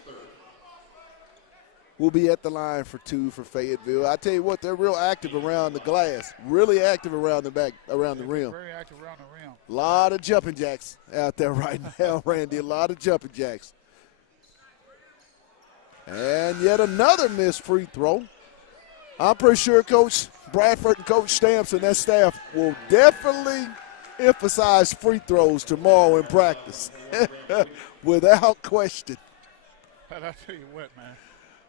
will be at the line for 2 for Fayetteville. I tell you what, they're real active around the glass, really active around the back, around the rim. Very active around the rim. A lot of jumping jacks out there right now, Randy. A lot of jumping jacks. And yet another missed free throw. I'm pretty sure Coach Bradford and Coach Stamps and that staff will definitely emphasize free throws tomorrow in practice, without question. But I tell you what, man,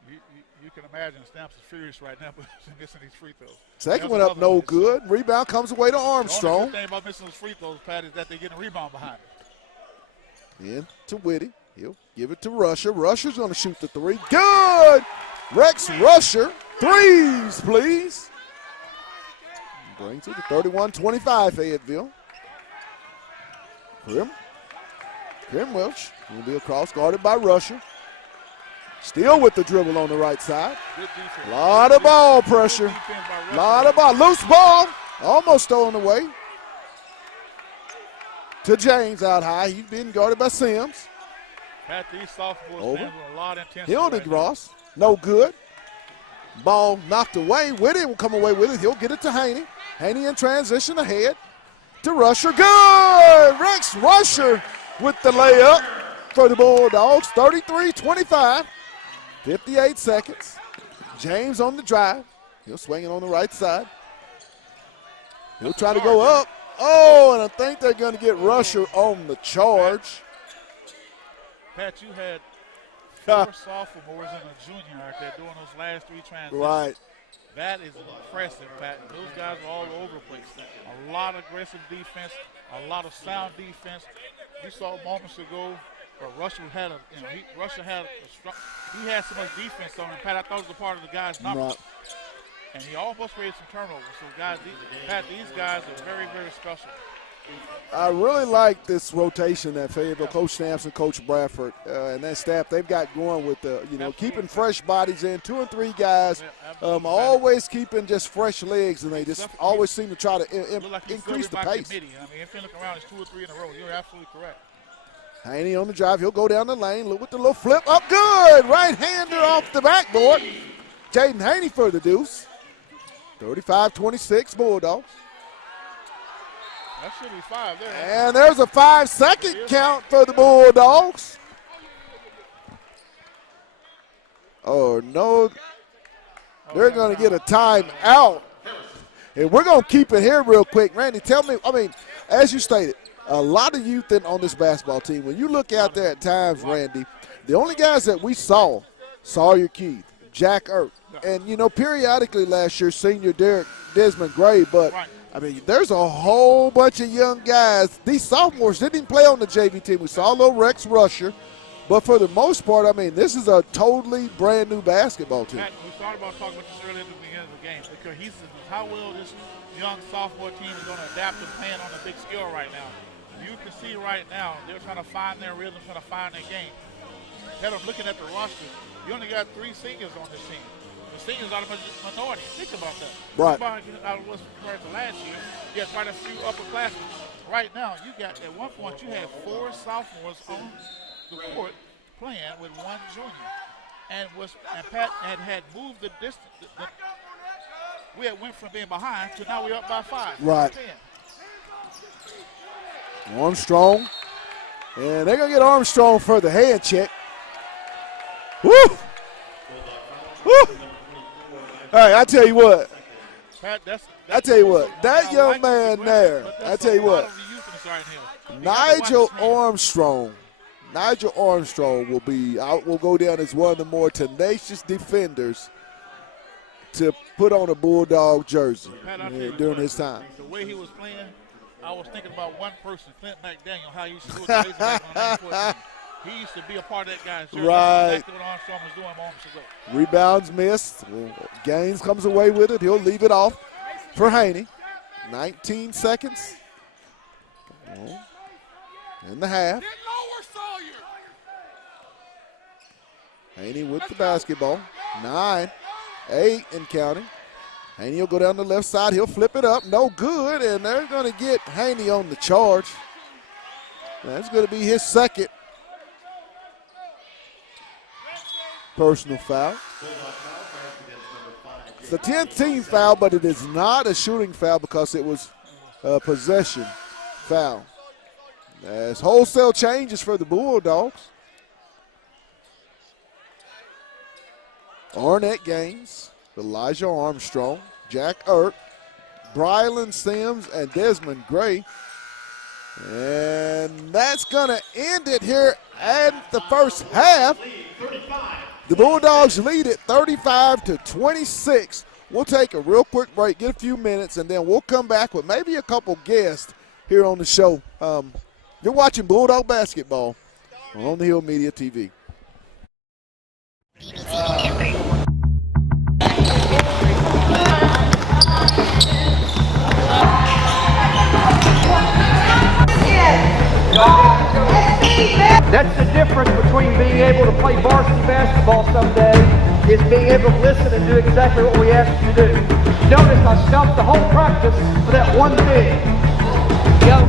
you can imagine Stamps is furious right now for missing these free throws. Second one up, no good. Rebound comes away to Armstrong. The only good thing about missing those free throws, Pat, is that they get a rebound behind it. In to Whitty. He'll give it to Rusher. Rusher's going to shoot the three. Good! Rex Rusher. Threes, please. Brings it to 31-25, Fayetteville. Krim Welch will be across, guarded by Rusher. Still with the dribble on the right side. A lot of ball pressure. A lot of ball. Loose ball. Almost stolen away. To James out high. He's being guarded by Sims. Pat, these sophomores with a lot of intensity. Hildegross, no good. Ball knocked away. Whitty will come away with it. He'll get it to Haney. Haney in transition ahead to Rusher. Good! Rex Rusher with the layup for the Bulldogs. 33-25. 58 seconds. James on the drive. He'll swing it on the right side. He'll try to go up. Oh, and I think they're going to get Rusher on the charge. Pat, you had 4 sophomores and a junior out there doing those last 3 transitions. Right. That is impressive, Pat. Those guys are all over the place. A lot of aggressive defense, a lot of sound defense. You saw moments ago where Rusher had he had so much defense on him. Pat, I thought it was a part of the guy's number. Right. And he almost created some turnovers. So, guys, Pat, these guys are very, very special. I really like this rotation that Fayetteville, Coach Stamps and Coach Bradford and that staff they've got going with keeping fresh bodies in, 2 and 3 guys, always keeping just fresh legs, and they just always seem to try to increase the pace. I mean, if you look around, it's 2 or 3 in a row. You're absolutely correct. Haney on the drive. He'll go down the lane, look with the little flip up. Good! Right-hander off the backboard. Jaden Haney for the deuce. 35-26 Bulldogs. That should be 5 there. And there's a 5-second count for the Bulldogs. Oh, no. They're going to get a timeout. And we're going to keep it here real quick. Randy, tell me, I mean, as you stated, a lot of youth on this basketball team. When you look out there at times, Randy, the only guys that we saw, Sawyer Keith, Jack Earp, and, you know, periodically last year, senior Desmond Gray, but, I mean, there's a whole bunch of young guys. These sophomores didn't even play on the JV team. We saw a little Rex Rusher, but for the most part, I mean, this is a totally brand-new basketball team. Matt, we started about talking about this earlier at the beginning of the game. The cohesiveness, how well this young sophomore team is going to adapt to playing on a big scale right now. You can see right now they're trying to find their rhythm, trying to find their game. Head of looking at the roster, you only got 3 seniors on this team. The seniors are the minority. Think about that. Right. Out of what's compared to last year, you had quite a few upperclassmen. Right now, you got at one point you had 4 sophomores on the court playing with 1 junior, and Pat had moved the distance. We had went from being behind to now we're up by 5. Right. 10. Armstrong, and they're gonna get Armstrong for the hand check. Woo! Woo! Hey, I tell you what. Pat, I tell you what, that young man there. I tell you what. Nigel Armstrong will go down as one of the more tenacious defenders to put on a Bulldog jersey during his time. The way he was playing, I was thinking about one person, Clint McDaniel, how he used to do it. On the he used to be a part of that guy's jersey. Right. That's exactly what Armstrong was doing moments ago. Rebounds missed. Gaines comes away with it. He'll leave it off for Haney. 19 seconds in the half. Haney with the basketball. 9, 8 and counting. Haney will go down the left side. He'll flip it up. No good, and they're going to get Haney on the charge. That's going to be his second personal foul. It's the 10th team foul, but it is not a shooting foul because it was a possession foul. As wholesale changes for the Bulldogs. Arnett Gaines, Elijah Armstrong, Jack Earp, Brylan Sims, and Desmond Gray. And that's going to end it here at the first half. The Bulldogs lead it 35-26. We'll take a real quick break, get a few minutes, and then we'll come back with maybe a couple guests here on the show. You're watching Bulldog basketball on the Hill Media TV. That's the difference between being able to play varsity basketball someday is being able to listen and do exactly what we ask you to do. Notice I stopped the whole practice for that one thing. Go.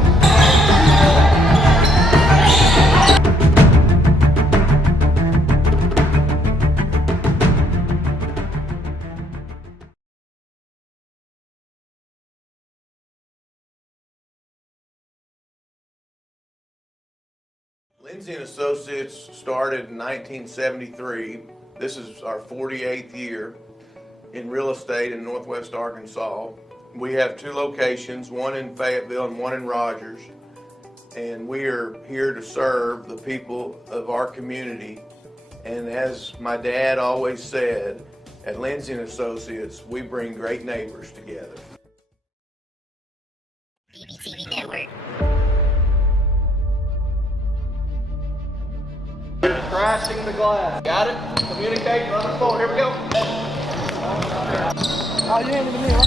Lindsay & Associates started in 1973. This is our 48th year in real estate in Northwest Arkansas. We have 2 locations, one in Fayetteville and one in Rogers. And we are here to serve the people of our community. And as my dad always said, at Lindsay & Associates, we bring great neighbors together. Crashing the glass. Got it? Communicate, run the floor. Here we go. Oh, you ain't even here.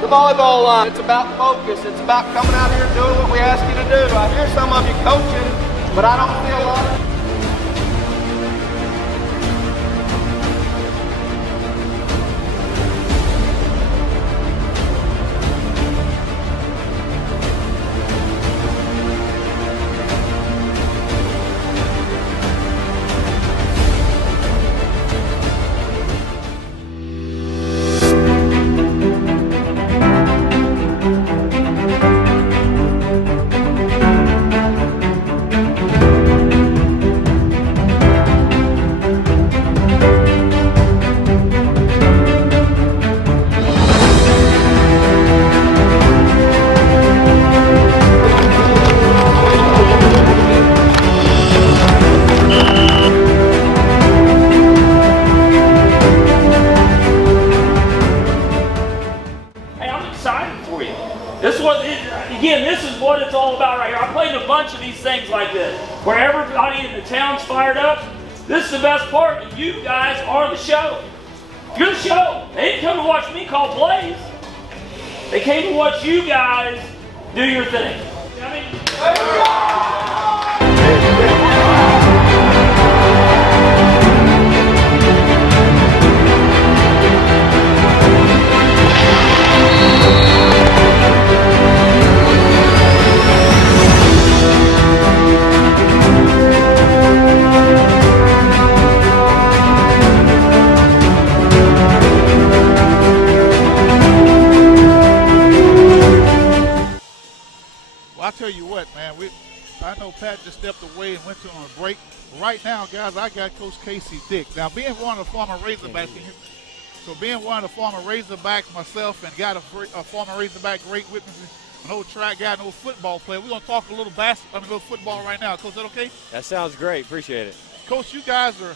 The volleyball line. It's about focus. It's about coming out here and doing what we ask you to do. I hear some of you coaching, but I don't see a lot of again, this is what it's all about right here. I played a bunch of these things like this, where everybody in the town's fired up. This is the best part. You guys are the show. You're the show. They didn't come to watch me call plays. They came to watch you guys do your thing. I tell you what, man, I know Pat just stepped away and went to on a break. Right now, guys, I got Coach Casey Dick. Now, being one of the former Razorbacks, myself, and got a former Razorback great with me, an old track guy, an old football player. We're gonna talk a little football right now. Coach, is that okay? That sounds great. Appreciate it. Coach, you guys are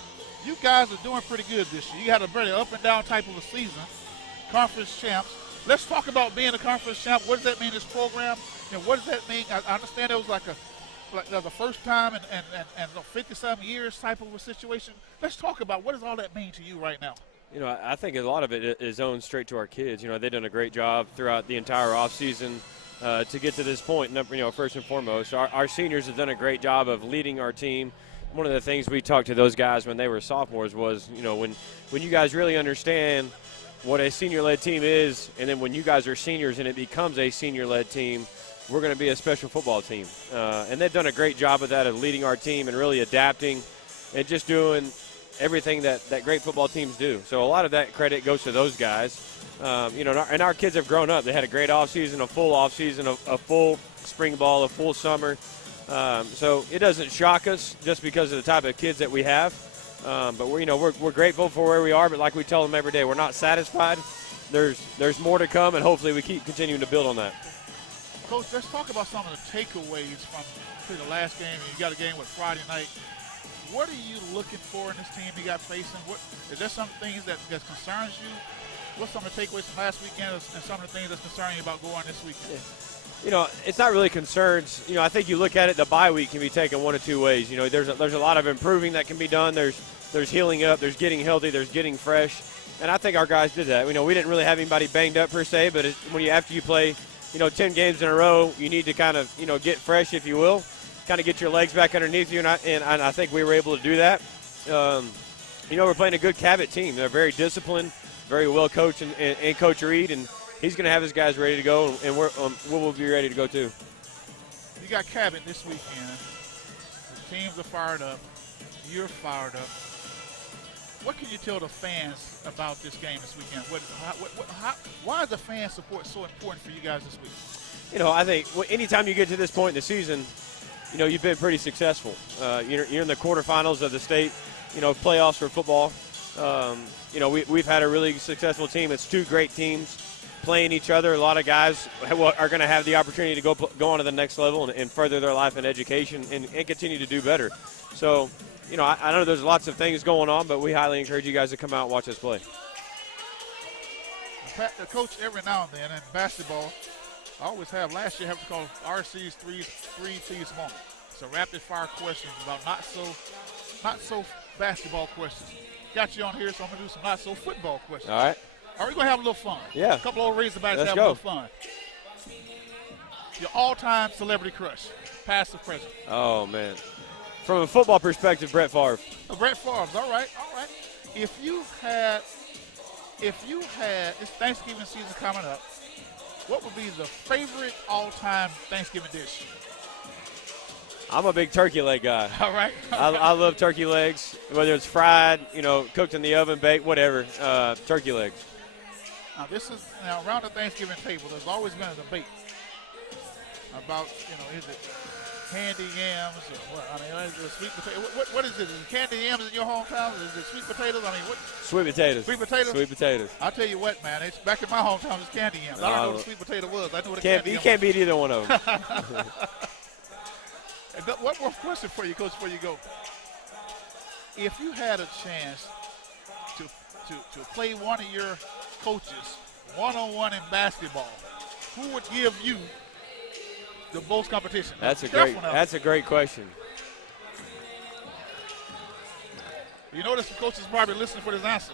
doing pretty good this year. You had a very up and down type of a season. Conference champs. Let's talk about being a conference champ. What does that mean, this program? What does that mean? I understand it was like the first time in 50-some years type of a situation. Let's talk about what does all that mean to you right now? I think a lot of it is owed straight to our kids. They've done a great job throughout the entire offseason to get to this point. First and foremost, our seniors have done a great job of leading our team. One of the things we talked to those guys when they were sophomores was, when you guys really understand what a senior-led team is, and then when you guys are seniors and it becomes a senior-led team, we're going to be a special football team. And they've done a great job of that, of leading our team and really adapting and just doing everything that great football teams do. So a lot of that credit goes to those guys. And our kids have grown up. They had a great offseason, a full offseason, a full spring ball, a full summer. So it doesn't shock us just because of the type of kids that we have. But we're grateful for where we are. But like we tell them every day, we're not satisfied. There's more to come, and hopefully we keep continuing to build on that. Coach, let's talk about some of the takeaways from the last game. You got a game with Friday night. What are you looking for in this team you got facing? Is there some things that concerns you? What's some of the takeaways from last weekend and some of the things that's concerning you about going this weekend? It's not really concerns. I think you look at it, the bye week can be taken one of two ways. There's a lot of improving that can be done. There's healing up. There's getting healthy. There's getting fresh. And I think our guys did that. We didn't really have anybody banged up per se, but after you play, 10 games in a row, you need to kind of, get fresh, if you will, kind of get your legs back underneath you, and I think we were able to do that. We're playing a good Cabot team. They're very disciplined, very well coached, and Coach Reed, and he's going to have his guys ready to go, and we'll be ready to go too. You got Cabot this weekend. The teams are fired up. You're fired up. What can you tell the fans about this game this weekend? Why is the fan support so important for you guys this week? I think anytime you get to this point in the season, you've been pretty successful. You're in the quarterfinals of the state, playoffs for football. We've had a really successful team. It's two great teams playing each other. A lot of guys are going to have the opportunity to go on to the next level and further their life in education and continue to do better. So, I know there's lots of things going on, but we highly encourage you guys to come out and watch us play. The coach, every now and then in basketball, I always have. Last year, I have to call RC's three please moment. It's a rapid fire questions about not so basketball questions. Got you on here, so I'm gonna do some not so football questions. All right. Are we gonna have a little fun? Yeah. A couple old Razorbacks Let's have go. a little fun. Your all-time celebrity crush, past or present? Oh man. From a football perspective, Brett Favre. Brett Favre. All right. If you had this Thanksgiving season coming up, what would be the favorite all-time Thanksgiving dish? I'm a big turkey leg guy. All right. I love turkey legs, whether it's fried, cooked in the oven, baked, whatever. Turkey legs. Now around the Thanksgiving table, there's always been a debate about, is it candy yams or what? I mean, is it sweet potato? What is it? Is it candy yams in your hometown? Is it sweet potatoes? I mean, what? Sweet potatoes. Sweet potatoes? Sweet potatoes. I'll tell you what, man. It's back in my hometown, it's candy yams. I don't know what a sweet potato was. I know what a candy yam was. You can't beat either one of them. One more question for you, Coach, before you go. If you had a chance to play one of your coaches one-on-one in basketball, who would give you the most competition? That's a great question. You notice the coach is probably listening for this answer.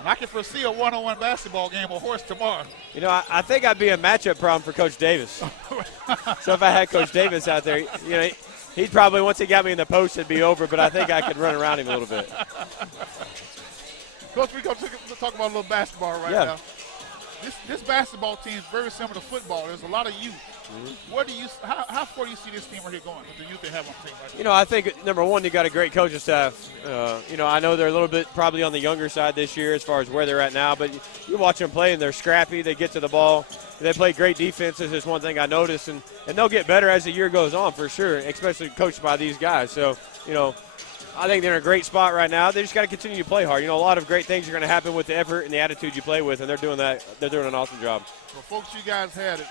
And I can foresee a one-on-one basketball game with Horace tomorrow. You know, I think I'd be a matchup problem for Coach Davis. So if I had Coach Davis out there, you know, he'd probably, once he got me in the post, it'd be over, but I think I could run around him a little bit. Coach, we're going to talk about a little basketball right now. This basketball team is very similar to football. There's a lot of youth. What do you? How far do you see this team right here going with the youth they have on the team right now? You know, I think number one, you got a great coaching staff. You know, I know they're a little bit probably on the younger side this year as far as where they're at now, but you watch them play and they're scrappy. They get to the ball. They play great defenses. Is one thing I noticed, and they'll get better as the year goes on for sure, especially coached by these guys. So, you know, I think they're in a great spot right now. They just got to continue to play hard. You know, a lot of great things are going to happen with the effort and the attitude you play with, and they're doing that. They're doing an awesome job. Well, folks, you guys had it.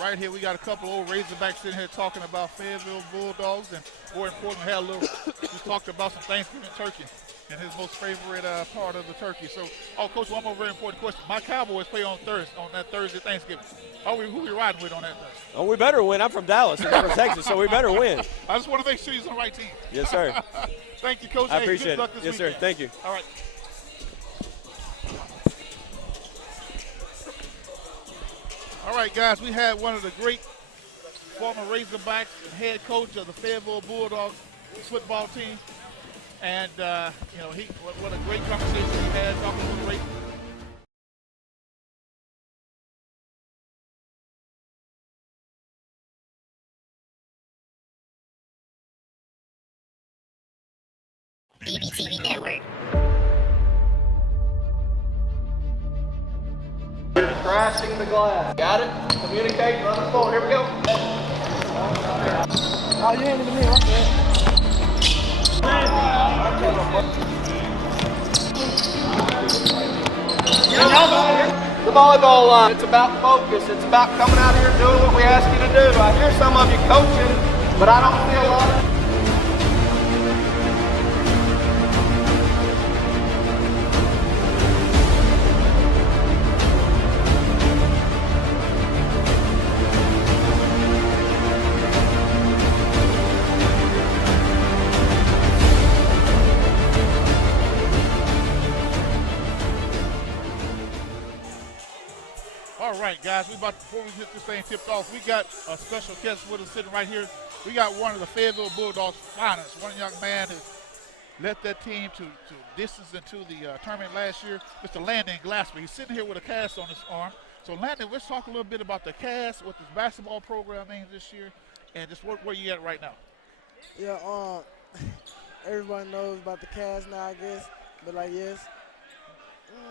Right here, we got a couple old Razorbacks sitting here talking about Fayetteville Bulldogs, and more importantly, had a little. We talked about some Thanksgiving turkey and his most favorite part of the turkey. So, Coach, one more very important question. My Cowboys play on that Thursday Thanksgiving. Who we riding with on that Thursday? Oh, we better win. I'm from Dallas. I'm from Texas, so we better win. I just want to make sure he's on the right team. Yes, sir. Thank you, Coach. I appreciate good luck it. this Yes, weekend. sir. Thank you. All right. All right, guys, we had one of the great former Razorbacks and head coach of the Fayetteville Bulldogs football team. And, you know, what a great conversation he had talking with the Ravens. BBTV Network. Crashing the glass. Got it? Communicate, run the forward. Here we go. Oh, you handed it to me, The volleyball line, it's about focus. It's about coming out here and doing what we ask you to do. I hear some of you coaching, but I don't see a lot of All right, guys, before we get this thing tipped off, we got a special guest with us sitting right here. We got one of the Fayetteville Bulldogs finalists, one young man who led that team to distance into the tournament last year, Mr. Landon Glasper. He's sitting here with a cast on his arm. So, Landon, let's talk a little bit about the cast, what this basketball program means this year, and just where you at right now. Yeah, everybody knows about the cast now, I guess, but yes.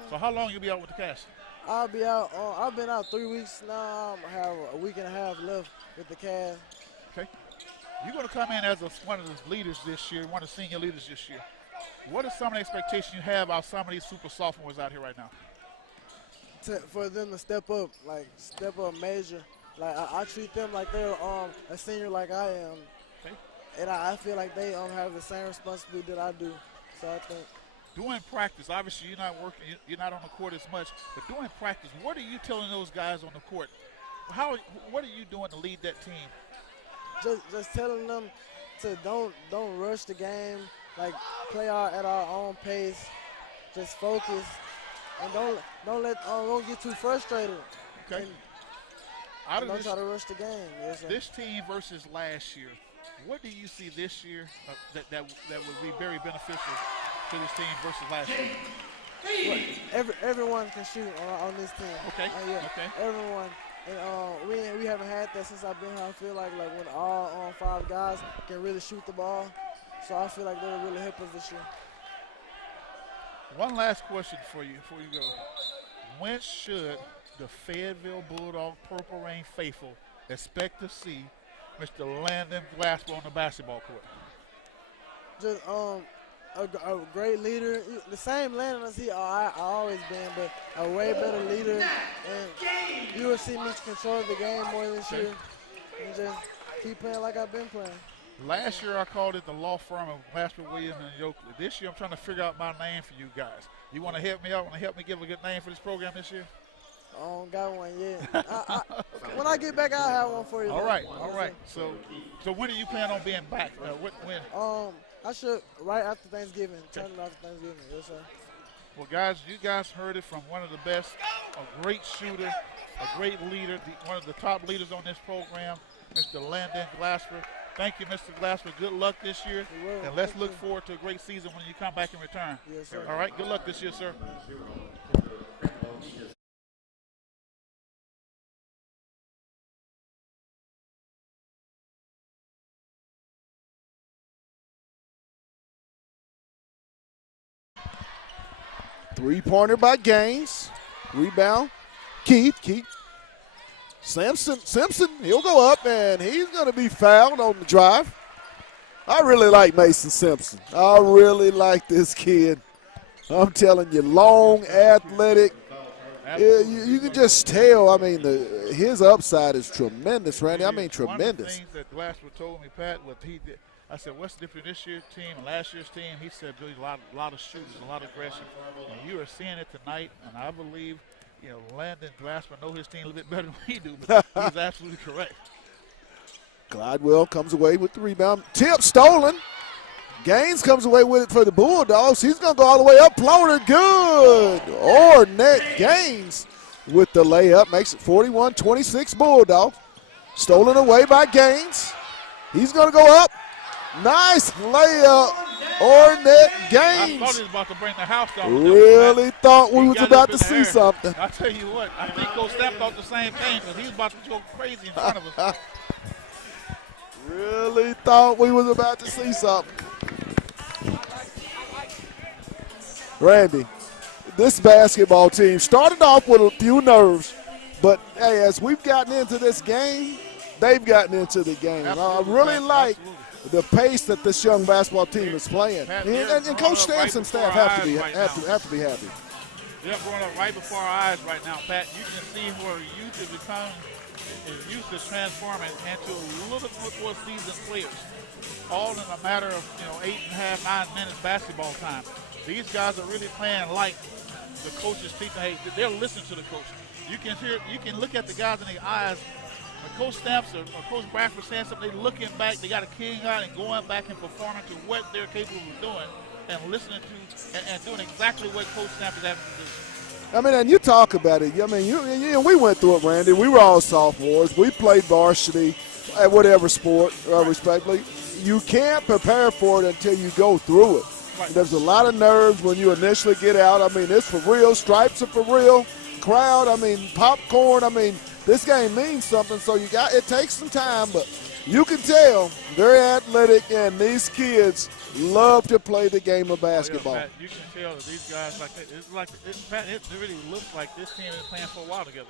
So how long you be out with the cast? I'll be out. I've been out 3 weeks now. I have a week and a half left with the cast. Okay. You're going to come in as one of the leaders this year, one of the senior leaders this year. What are some of the expectations you have out of some of these super sophomores out here right now? For them to step up major. Like I treat them like they're a senior like I am. Okay. And I feel like they have the same responsibility that I do. So I think. During practice, obviously you're not working, you're not on the court as much, but during practice, what are you telling those guys on the court? What are you doing to lead that team? Just telling them to don't rush the game, like play at our own pace, just focus, and don't get too frustrated. Okay. And don't try to rush the game. Yes, sir. This team versus last year, what do you see this year that would be very beneficial to this team versus last year? Well, everyone can shoot on this team. Okay. Yeah, okay. Everyone. And we haven't had that since I've been here. I feel like when all 5 guys can really shoot the ball. So I feel like they'll really help us this year. One last question for you before you go. When should the Fayetteville Bulldog Purple Rain faithful expect to see Mr. Landon Glasper on the basketball court? Just a great leader, the same Landon as I always been, but a way better leader. And you will see me control the game more this year, and just keep playing like I've been playing. Last year I called it the law firm of Glasper, Williams, and Yoakley. This year I'm trying to figure out my name for you guys. You want to help me out? Want to help me give a good name for this program this year? Got one yet. When I get back, I'll have one for you. All right. So when are you plan on being back? When? I should right after Thanksgiving. Turn it after Thanksgiving. Yes, sir. Well, guys, you guys heard it from one of the best, a great shooter, a great leader, one of the top leaders on this program, Mr. Landon Glasper. Thank you, Mr. Glasper. Good luck this year, and let's look forward to a great season when you come back and return. Yes, sir. All right, good luck this year, sir. 3-pointer by Gaines. Rebound. Keith. Simpson, he'll go up, and he's going to be fouled on the drive. I really like Mason Simpson. I really like this kid. I'm telling you, long, athletic. You can just tell, I mean, his upside is tremendous, Randy. I mean, tremendous. One of the things that Glasper told me, Pat, was I said, what's the difference this year's team and last year's team? He said, there's a lot of shooters, a lot of aggression. And you are seeing it tonight, and I believe, Landon Glasper know his team a little bit better than we do, but he's absolutely correct. Glidewell comes away with the rebound. Tip stolen. Gaines comes away with it for the Bulldogs. He's going to go all the way up. Floater good. Ornette Gaines with the layup. Makes it 41-26 Bulldogs. Stolen away by Gaines. He's going to go up. Nice layup. Ornette Gaines. I thought he was about to bring the house down. Really thought we was about to see something. I tell you what, I think Coach Steph thought the same thing because he's about to go crazy in front of us. Really thought we was about to see something. Randy, this basketball team started off with a few nerves, but hey, as we've gotten into this game, they've gotten into the game. I really like the pace that this young basketball team is playing, and Coach Stanson's staff have to be happy. They're growing up right before our eyes right now, Pat. You can see where youth has become. His youth is transforming into a little bit more seasoned players, all in a matter of 8.5, 9 minutes basketball time. These guys are really playing like the coaches teach. Hey, they're listening to the coach. You can look at the guys in their eyes. When Coach Stamps or Coach Bradford saying something, they're looking back. They got a key out and going back and performing to what they're capable of doing and listening to and doing exactly what Coach Stamps is having to do. I mean, and you talk about it. I mean, we went through it, Randy. We were all sophomores. We played varsity at whatever sport, respectively. You can't prepare for it until you go through it. Right. There's a lot of nerves when you initially get out. I mean, it's for real. Stripes are for real. Crowd, I mean, popcorn. I mean, this game means something. So it takes some time, but you can tell they're athletic, and these kids love to play the game of basketball. Pat, you can tell that these guys it really looks like this team has been playing for a while together.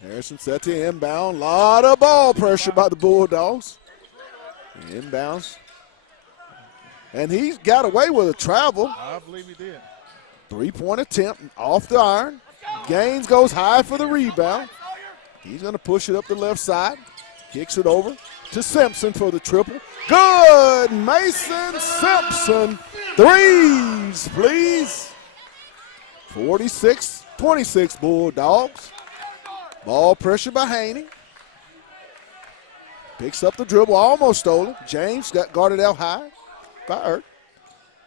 Harrison set to inbound. Lot of ball pressure by the Bulldogs. Inbounds. And he got away with a travel. I believe he did. 3-point attempt off the iron. Gaines goes high for the rebound. He's going to push it up the left side. Kicks it over to Simpson for the triple. Good! Mason Simpson. Threes, please. 46-26 Bulldogs. Ball pressure by Haney. Picks up the dribble, almost stolen. James got guarded out high by Ert.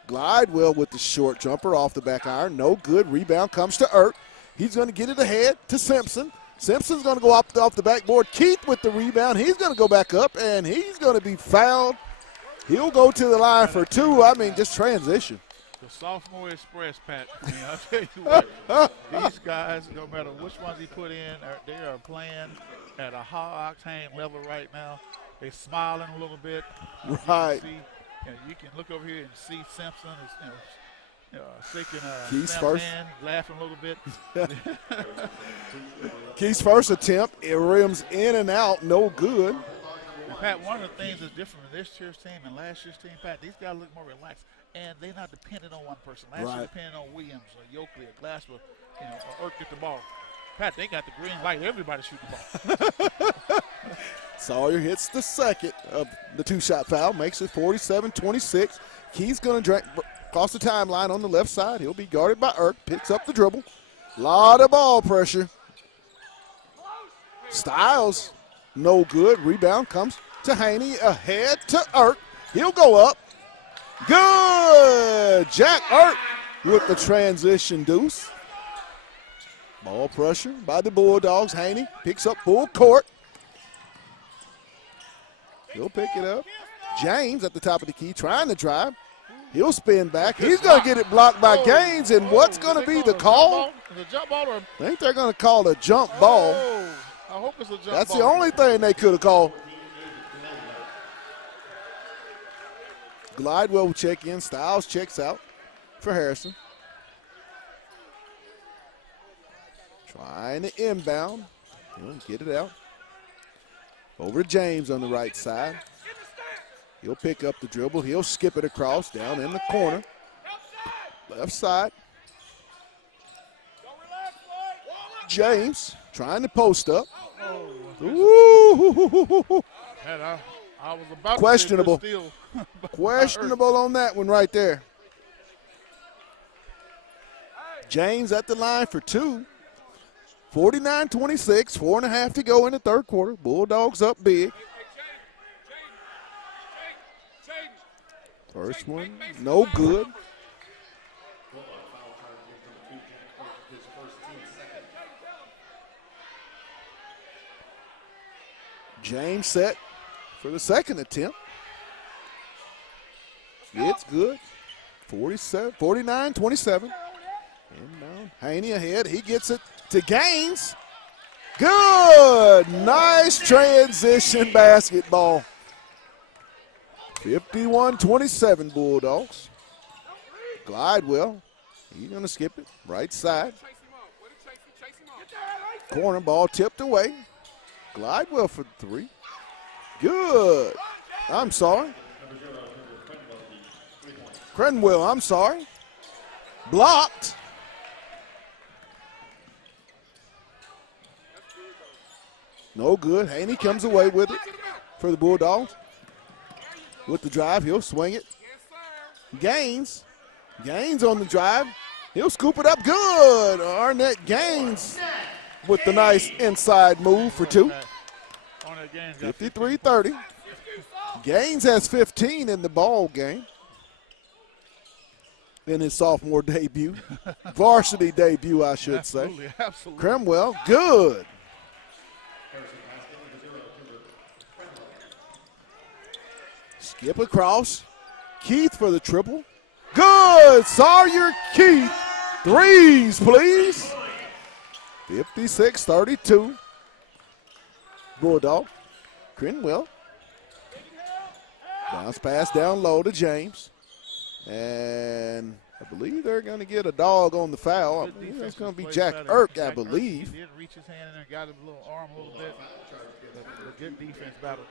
Glidewell with the short jumper off the back iron. No good. Rebound comes to Ert. He's going to get it ahead to Simpson. Simpson's going to go off the backboard. Keith with the rebound. He's going to go back up, and he's going to be fouled. He'll go to the line for two. I mean, just transition. The sophomore express, Pat. I mean, I'll tell you what, these guys, no matter which ones he put in, they are playing at a high-octane level right now. They're smiling a little bit. Right. You can look over here and see Simpson is, shaking Keith's Sam's first hand, laughing a little bit. Keith's first attempt, it rims in and out, no good. And Pat, one of the things that's different with this year's team and last year's team, Pat, these guys look more relaxed, and they're not dependent on one person. Last year, depending on Williams or Yoakley or Glasper, or Irk get the ball. Pat, they got the green light. Everybody shoot the ball. Sawyer hits the second of the two-shot foul, makes it 47-26. Keith's going to across the timeline on the left side. He'll be guarded by Irk, picks up the dribble. Lot of ball pressure. Styles, no good. Rebound comes to Haney, ahead to Irk. He'll go up. Good. Jack Irk with the transition deuce. Ball pressure by the Bulldogs. Haney picks up full court. He'll pick it up. James at the top of the key trying to drive. He'll spin back. He's going to get it blocked by Gaines. And what's going to be the call? Is it a jump ball or? I think they're going to call a jump ball. I hope it's a jump That's ball. the only thing they could have called. Glidewell will check in. Styles checks out for Harrison. Trying to inbound. He'll get it out. Over to James on the right side. He'll pick up the dribble. He'll skip it across down in the corner. Left side. James trying to post up. Ooh. And I was about Questionable. to say good steal. Questionable on that one right there. James at the line for two. 49-26, 4.5 to go in the third quarter. Bulldogs up big. First one, no good. James set for the second attempt. It's good. 49-27. Inbound. Haney ahead. He gets it to Gaines. Good. Nice transition basketball. 51-27 Bulldogs. Glidewell. He's going to skip it. Right side. Corner ball tipped away. Glidewell for three. Good. I'm sorry. Crenwell, I'm sorry. Blocked. No good. Haney comes away with it for the Bulldogs. With the drive, he'll swing it. Gaines. Gaines on the drive. He'll scoop it up. Good. Arnett Gaines with the nice inside move for two. 53-30. Gaines has 15 in the ball game. In his sophomore debut. Varsity debut, I should say. Absolutely. Cremwell, good. Skip across. Keith for the triple. Good. Sawyer Keith. Threes, please. 56-32. Bulldog. Crenwell. Bounce pass down low to James. And I believe they're going to get a dog on the foul. I believe that's going to be Jack Irk, I believe. He did reach his hand in there and got his little arm a little bit. A good defense battle.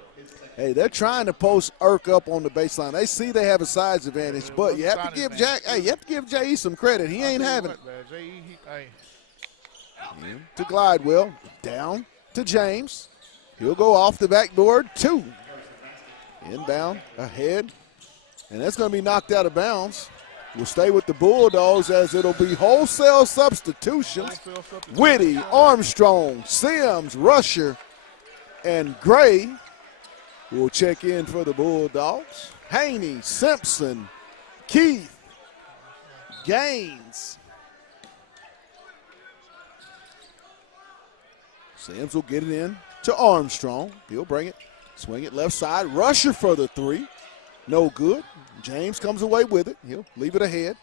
Hey, they're trying to post Irk up on the baseline. They see they have a size advantage, but you have to give Jack. Hey, you have to give J.E. some credit. He ain't having it. To Glidewell, down to James. He'll go off the backboard, two. Inbound, ahead, and that's going to be knocked out of bounds. We'll stay with the Bulldogs as it'll be wholesale substitutions. Whitty, Armstrong, Sims, Rusher, and Gray will check in for the Bulldogs. Haney, Simpson, Keith, Gaines. Sims will get it in to Armstrong. He'll bring it, swing it left side. Rusher for the three. No good. James comes away with it. He'll leave it ahead.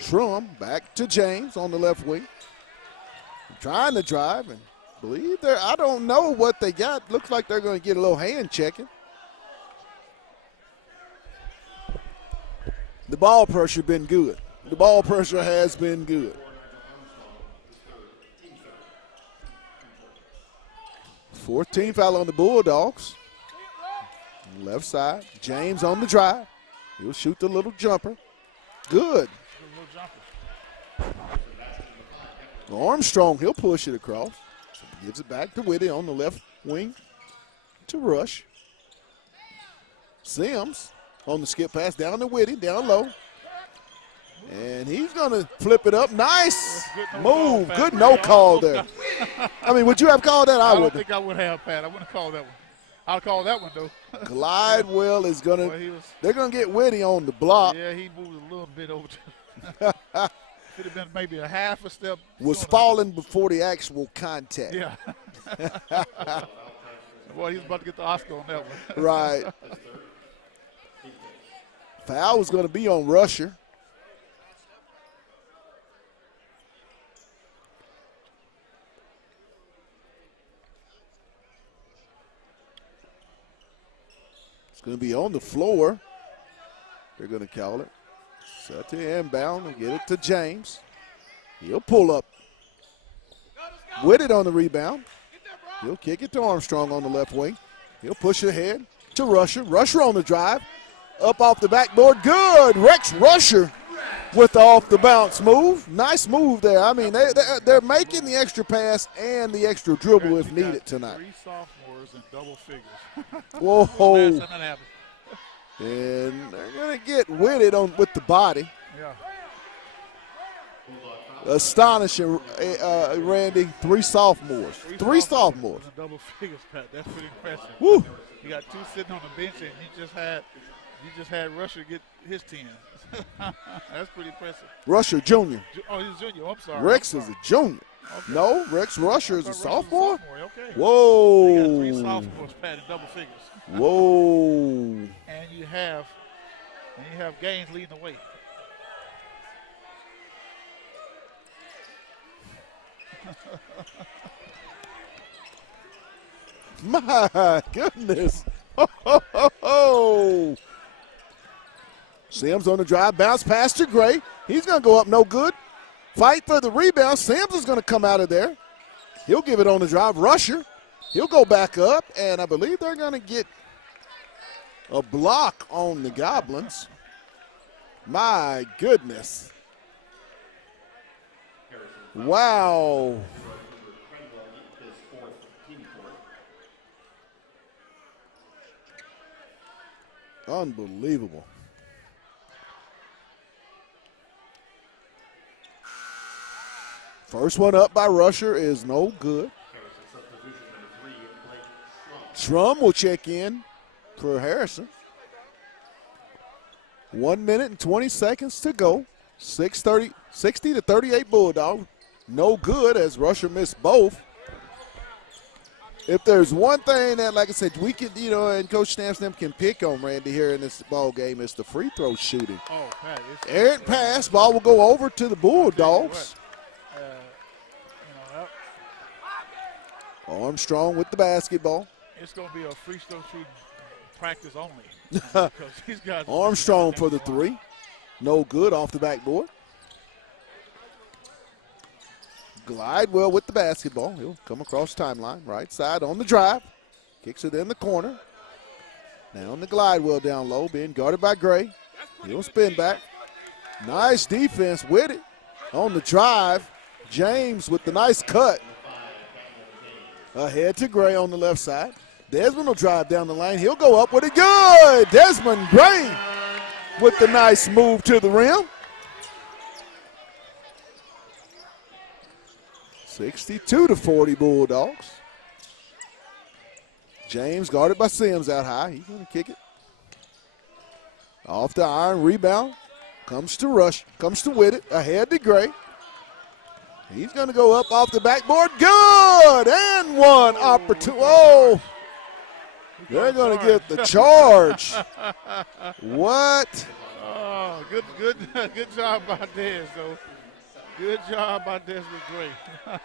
Shrum back to James on the left wing. Trying to drive and believe they're, I don't know what they got. Looks like they're going to get a little hand checking. The ball pressure been good. The ball pressure has been good. 14th foul on the Bulldogs. Left side, James on the drive. He'll shoot the little jumper. Good. Armstrong, he'll push it across. Gives it back to Whitty on the left wing to Rush. Sims on the skip pass down to Whitty, down low. And he's going to flip it up. Nice Good move. call, Good Pat. no call there. I mean, would you have called that? I don't wouldn't. think I would have, Pat. I wouldn't have called that one. I'll call that one, though. Glidewell is going to – they're going to get Whitty on the block. Yeah, he moved a little bit over to could have been maybe a half a step. Was falling before the actual contact. Yeah. Boy, he's about to get the Oscar on that one. Right. Foul was going to be on Rusher. It's going to be on the floor. They're going to call it. Set to inbound and get it to James. He'll pull up with it on the rebound. He'll kick it to Armstrong on the left wing. He'll push it ahead to Rusher. Rusher on the drive. Up off the backboard. Good. Rex Rusher with the off the bounce move. Nice move there. I mean, they're making the extra pass and the extra dribble if needed tonight. 3 sophomores in double figures. Whoa. Last time that happened. And they're going to get with the body. Yeah. Astonishing, Randy. 3 sophomores. Three sophomores. In double figures, Pat. That's pretty impressive. Woo. You got 2 sitting on the bench, and you just had Rusher get his 10. That's pretty impressive. Rusher Jr. Oh, he's a junior. I'm sorry. Rex is a junior. Okay. No, Rex Rusher is a sophomore. Okay. Whoa. You got 3 sophomores, Pat, in double figures. Whoa. And you have Gaines leading the way. My goodness. Oh. Sims on the drive, bounce pass to Gray. He's going to go up no good. Fight for the rebound. Sims is going to come out of there. He'll give it on the drive. Rusher. He'll go back up, and I believe they're going to get a block on the Goblins. My goodness. Wow. Unbelievable. First one up by Rusher is no good. Trum will check in for Harrison. 1 minute and 20 seconds to go. 60 to 38 Bulldogs. No good as Rusher missed both. If there's one thing that, like I said, we can, and Coach Stamston can pick on Randy here in this ball game, it's the free throw shooting. Oh, Pat, errant pass, ball will go over to the Bulldogs. Armstrong with the basketball. It's going to be a free throw shooting practice only. Because these guys Armstrong for the 3. No good off the backboard. Glidewell with the basketball. He'll come across timeline. Right side on the drive. Kicks it in the corner. Down to Glidewell down low. Being guarded by Gray. He'll spin back. Nice defense with it. On the drive. James with the nice cut. Ahead to Gray on the left side. Desmond will drive down the lane. He'll go up with it. Good. Desmond Gray with the nice move to the rim. 62 to 40 Bulldogs. James guarded by Sims out high. He's going to kick it. Off the iron, rebound. Comes to Rush. Comes to Whitted. Ahead to Gray. He's going to go up off the backboard. Good! And one opportunity. Oh! They're going to get the charge. What? Oh, good job by Des, though. Good job by Desmond Gray.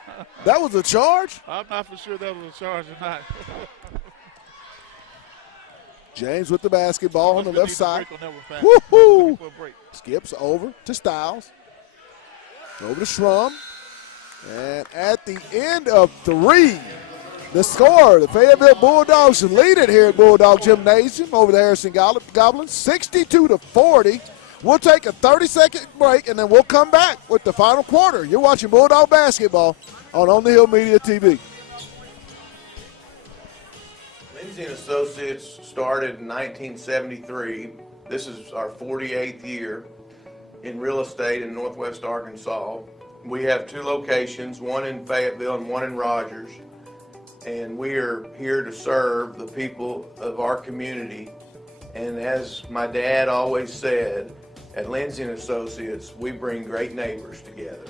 That was a charge? I'm not for sure that was a charge or not. James with the basketball on the left side. Woo-hoo! Skips over to Styles. Over to Schrum. And at the end of 3, the score, the Fayetteville Bulldogs lead it here at Bulldog Gymnasium over the Harrison Goblins, 62 to 40. We'll take a 30-second break, and then we'll come back with the final quarter. You're watching Bulldog basketball on the Hill Media TV. Lindsay & Associates started in 1973. This is our 48th year. in real estate in Northwest Arkansas. We have 2 locations, one in Fayetteville and one in Rogers. And we are here to serve the people of our community. And as my dad always said, at Lindsay and Associates, we bring great neighbors together.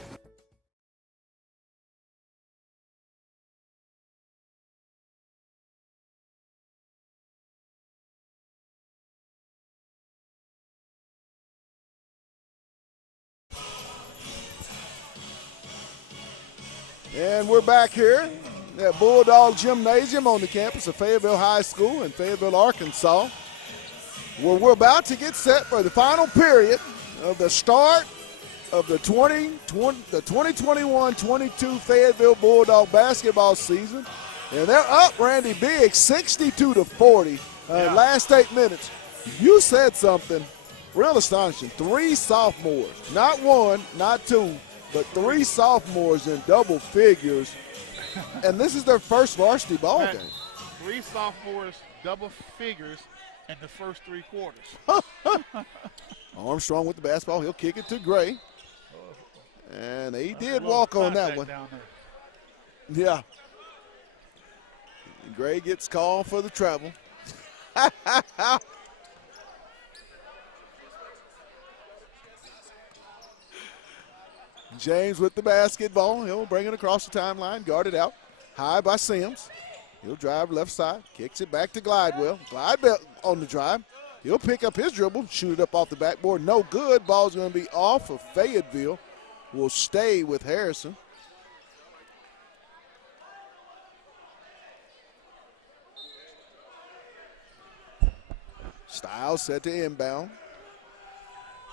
And we're back here at Bulldog Gymnasium on the campus of Fayetteville High School in Fayetteville, Arkansas, where we're about to get set for the final period of the start of the 2021-22 Fayetteville Bulldog basketball season. And they're up, Randy Biggs, 62-40, last 8 minutes. You said something real astonishing. 3 sophomores, not 1, not 2, but 3 sophomores in double figures. And this is their first varsity ball game. 3 sophomores, double figures in the first 3 quarters. Armstrong with the basketball. He'll kick it to Gray. And he did walk on that one. Yeah. Gray gets called for the travel. James with the basketball. He'll bring it across the timeline, guarded out. High by Sims. He'll drive left side, kicks it back to Glidewell. Glidewell on the drive. He'll pick up his dribble, shoot it up off the backboard. No good. Ball's going to be off of Fayetteville. Will stay with Harrison. Styles set to inbound.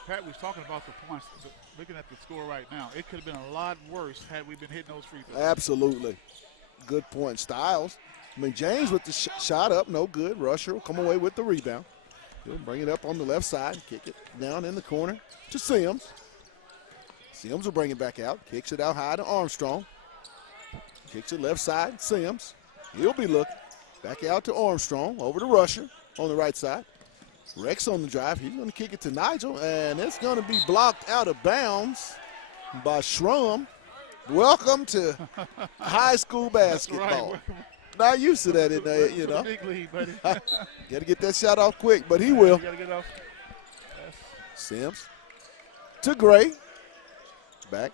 Pat was talking about the points. Looking at the score right now, it could have been a lot worse had we been hitting those free throws. Absolutely. Good point. Styles. I mean, James with the shot up, no good. Rusher will come away with the rebound. He'll bring it up on the left side, kick it down in the corner to Sims. Sims will bring it back out, kicks it out high to Armstrong. Kicks it left side, Sims. He'll be looking. Back out to Armstrong, over to Rusher on the right side. Rex on the drive. He's going to kick it to Nigel, and it's going to be blocked out of bounds by Schrum. Welcome to high school basketball. Right. Not used to that in there, you know. Big league, buddy. Got to get that shot off quick, but he will. Got to get off. Sims to Gray. Back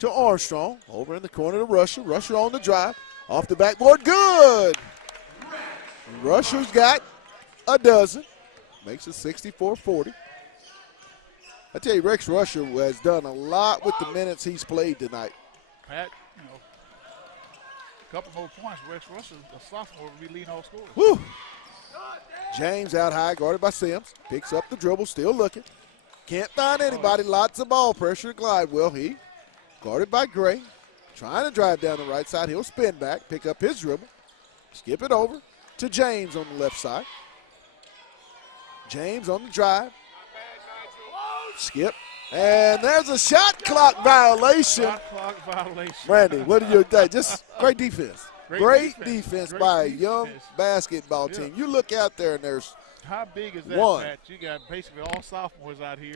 to Armstrong. Over in the corner to Rusher. Rusher on the drive. Off the backboard. Good. Rusher's got a dozen. Makes it 64-40. I tell you, Rex Rusher has done a lot with the minutes he's played tonight. Pat, you know, a couple more points. Rex Rusher, a sophomore, will be leading all scorers. Woo. James out high, guarded by Sims. Picks up the dribble, still looking. Can't find anybody. Lots of ball pressure. Glidewell, he guarded by Gray. Trying to drive down the right side. He'll spin back, pick up his dribble. Skip it over to James on the left side. James on the drive. Skip. And there's a shot clock violation. Shot clock violation. Randy, what do you think? Just great defense. Great defense by a young basketball team. You look out there and there's how big is that, one. Pat? You got basically all sophomores out here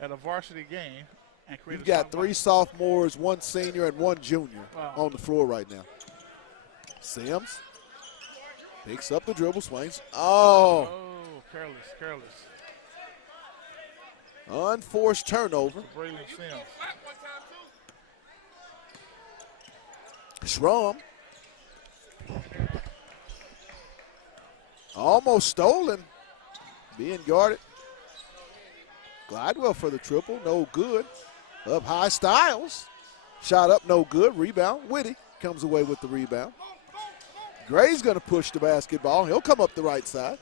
at a varsity game. And you've got 3 sophomores, 1 senior, and 1 junior on the floor right now. Sims picks up the dribble, swings. Oh, careless. Unforced turnover. Braylon Sims. Schrum. Almost stolen. Being guarded. Glidewell for the triple. No good. Up high, Styles. Shot up, no good. Rebound. Whitty comes away with the rebound. Gray's going to push the basketball. He'll come up the right side.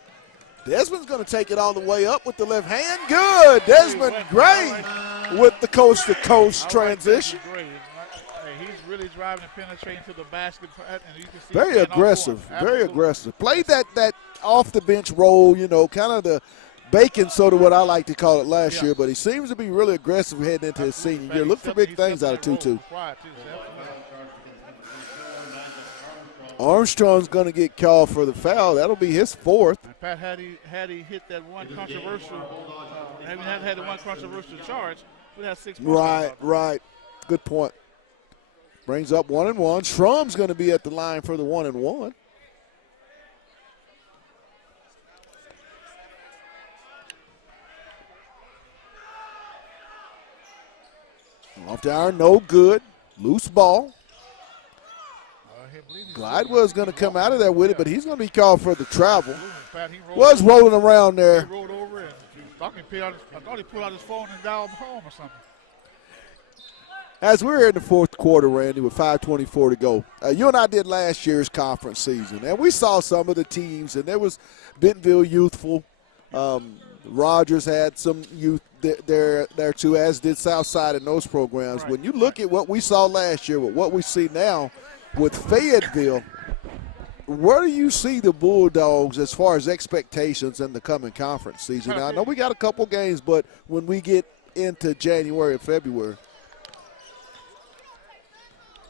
Desmond's going to take it all the way up with the left hand. Good. Desmond Gray with the coast-to-coast transition. He's really driving and penetrating to the basket. And you can see very aggressive, very aggressive. Played that off-the-bench role, you know, kind of the baking soda, what I like to call it last year, but he seems to be really aggressive heading into his senior year. Look for big things out of 2-2. Armstrong's going to get called for the foul. That'll be his fourth. And Pat, had he hit that one controversial, had the one controversial charge, we'd have 6 points. Right. Good point. Brings up 1 and 1. Strum's going to be at the line for the 1 and 1. Off the iron, no good. Loose ball. Glidewell's going to come out of there with it, but he's going to be called for the travel. Was rolling around there. He rolled over and I thought he pulled out his phone and dialed home or something. As we're in the fourth quarter, Randy, with 5:24 to go, you and I did last year's conference season, and we saw some of the teams, and there was Bentonville Youthful. Rogers had some youth there too, as did Southside in those programs. Right. When you look at what we saw last year with what we see now with Fayetteville, where do you see the Bulldogs as far as expectations in the coming conference season? Now, I know we got a couple games, but when we get into January and February.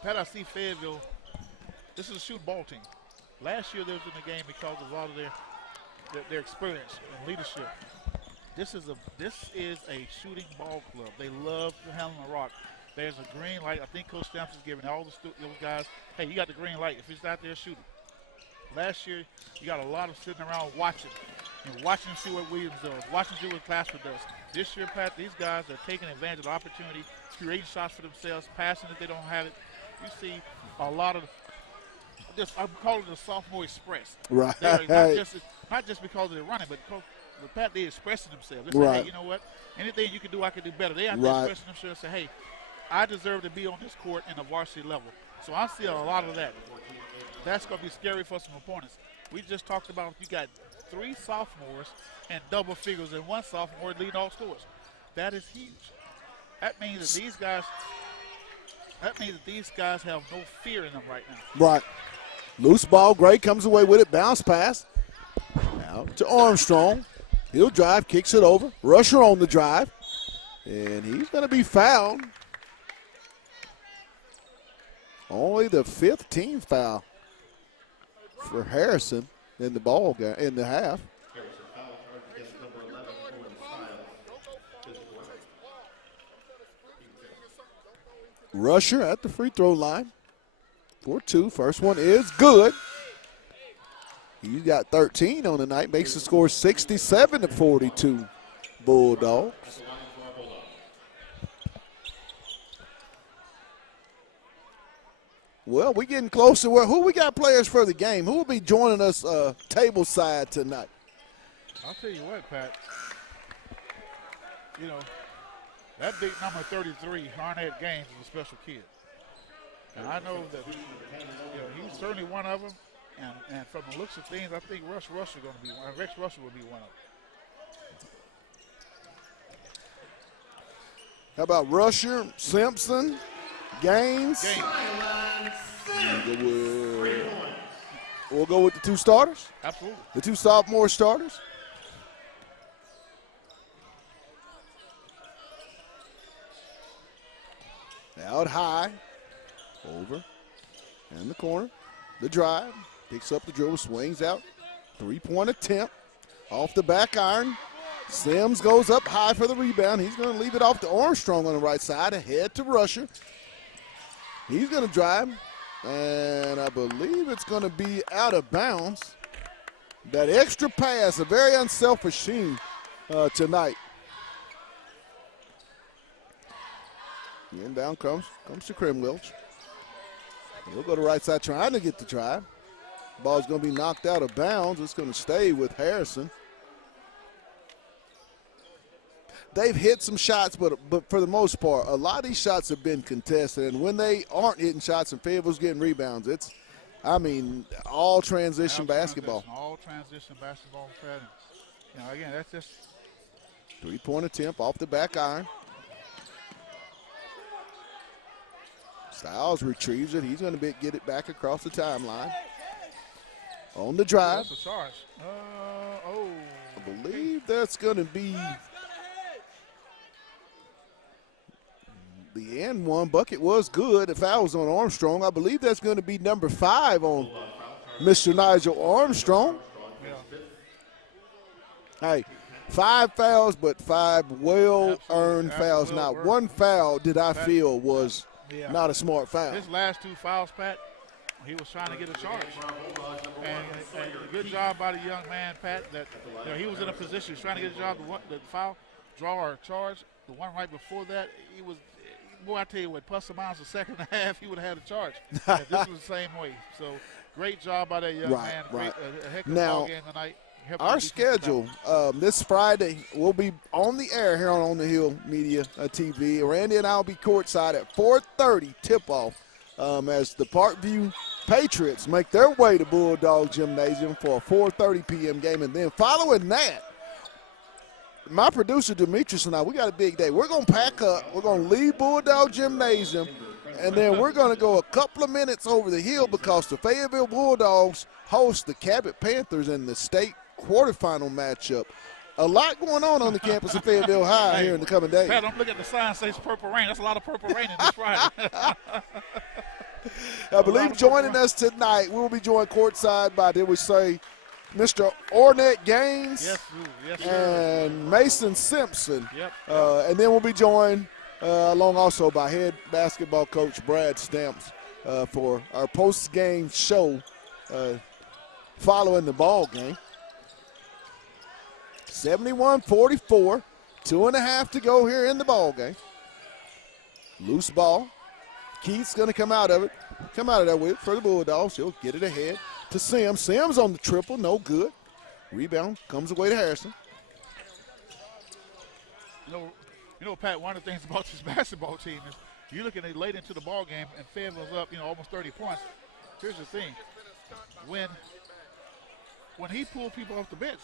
Pat, I see Fayetteville, this is a shoot ball team. Last year they was in the game because of a lot of their experience and leadership. This is a shooting ball club. They love to handle the rock. There's a green light. I think Coach Stamps is giving all those guys, hey, you got the green light if he's out there shooting. Last year, you got a lot of sitting around watching and watching to see what Williams does, watching to see what Clasper does. This year, Pat, these guys are taking advantage of the opportunity, creating shots for themselves, passing if they don't have it. You see a lot of this. I'm calling it the sophomore express. Right. Not just because they're running, but Pat, they're expressing themselves. They say, hey, you know what? Anything you can do, I can do better. They out there expressing themselves and say, hey, I deserve to be on this court in the varsity level. So I see a lot of that. That's going to be scary for some opponents. We just talked about you got 3 sophomores and double figures and 1 sophomore leading all scores. That is huge. That means that these guys have no fear in them right now. Right. Loose ball. Gray comes away with it. Bounce pass. Now to Armstrong. He'll drive, kicks it over. Rusher on the drive. And he's going to be fouled. Only the 5th team foul for Harrison in the ball game, in the half. Rusher at the free throw line for 2. First one is good. He's got 13 on the night, makes the score 67-42 Bulldogs. Well, we're getting closer. Who we got players for the game? Who will be joining us table side tonight? I'll tell you what, Pat. You know, that big number 33, Arnett Gaines, is a special kid. And I know that he's certainly one of them. And from the looks of things, I think Rex Rusher will be one of them. How about Rusher, Simpson, Gaines? We'll go with the 2 starters? Absolutely. The 2 sophomore starters? Out high, over, in the corner, the drive, picks up the dribble, swings out, 3-point attempt, off the back iron. Sims goes up high for the rebound. He's going to leave it off to Armstrong on the right side, ahead to Rusher. He's going to drive, and I believe it's going to be out of bounds. That extra pass, a very unselfish team tonight. The inbound comes to Krimwilch. He'll go to right side trying to get the drive. Ball's going to be knocked out of bounds. It's going to stay with Harrison. They've hit some shots, but for the most part, a lot of these shots have been contested. And when they aren't hitting shots and Fayetteville's getting rebounds, it's, all transition basketball. All transition basketball. Again, that's just 3-point attempt off the back iron. Styles retrieves it. He's going to get it back across the timeline. On the drive. That's a charge. I believe that's going to be the end one. Bucket was good. The foul was on Armstrong. I believe that's going to be number 5 on Mr. Nigel Armstrong. Hey, 5 fouls, but 5 well-earned fouls. Now, one foul did I feel was not a smart foul. His last 2 fouls, Pat, he was trying to get a charge. And a good job by the young man, Pat, that he was in a position, he was trying to get a job, the foul, draw or charge. The one right before that, he was, boy, I tell you what, plus or minus the second half, he would have had a charge. And this was the same way. So, great job by that young man. Great, a heck of a ball game tonight. Our schedule this Friday will be on the air here on the Hill Media TV. Randy and I will be courtside at 4:30 tip-off as the Parkview Patriots make their way to Bulldog Gymnasium for a 4:30 p.m. game. And then following that, my producer Demetrius and I, we got a big day. We're going to pack up. We're going to leave Bulldog Gymnasium, and then we're going to go a couple of minutes over the hill because the Fayetteville Bulldogs host the Cabot Panthers in the state quarterfinal matchup. A lot going on the campus of Fayetteville High here in the coming days. Pat, don't look at the sign, says purple rain. That's a lot of purple rain in this Friday. I believe joining us tonight, we'll be joined courtside by, did we say, Mr. Ornette Gaines yes, and Mason Simpson. Yep. And then we'll be joined along also by head basketball coach Brad Stamps for our post-game show following the ball game. 71-44, 2.5 to go here in the ball game. Loose ball. Keith's going to come out of there with it for the Bulldogs. He'll get it ahead to Sims. Sims on the triple, no good. Rebound comes away to Harrison. You know, Pat, one of the things about this basketball team is you're looking at late into the ball game and Fayetteville's up, almost 30 points. Here's the thing. When he pulled people off the bench,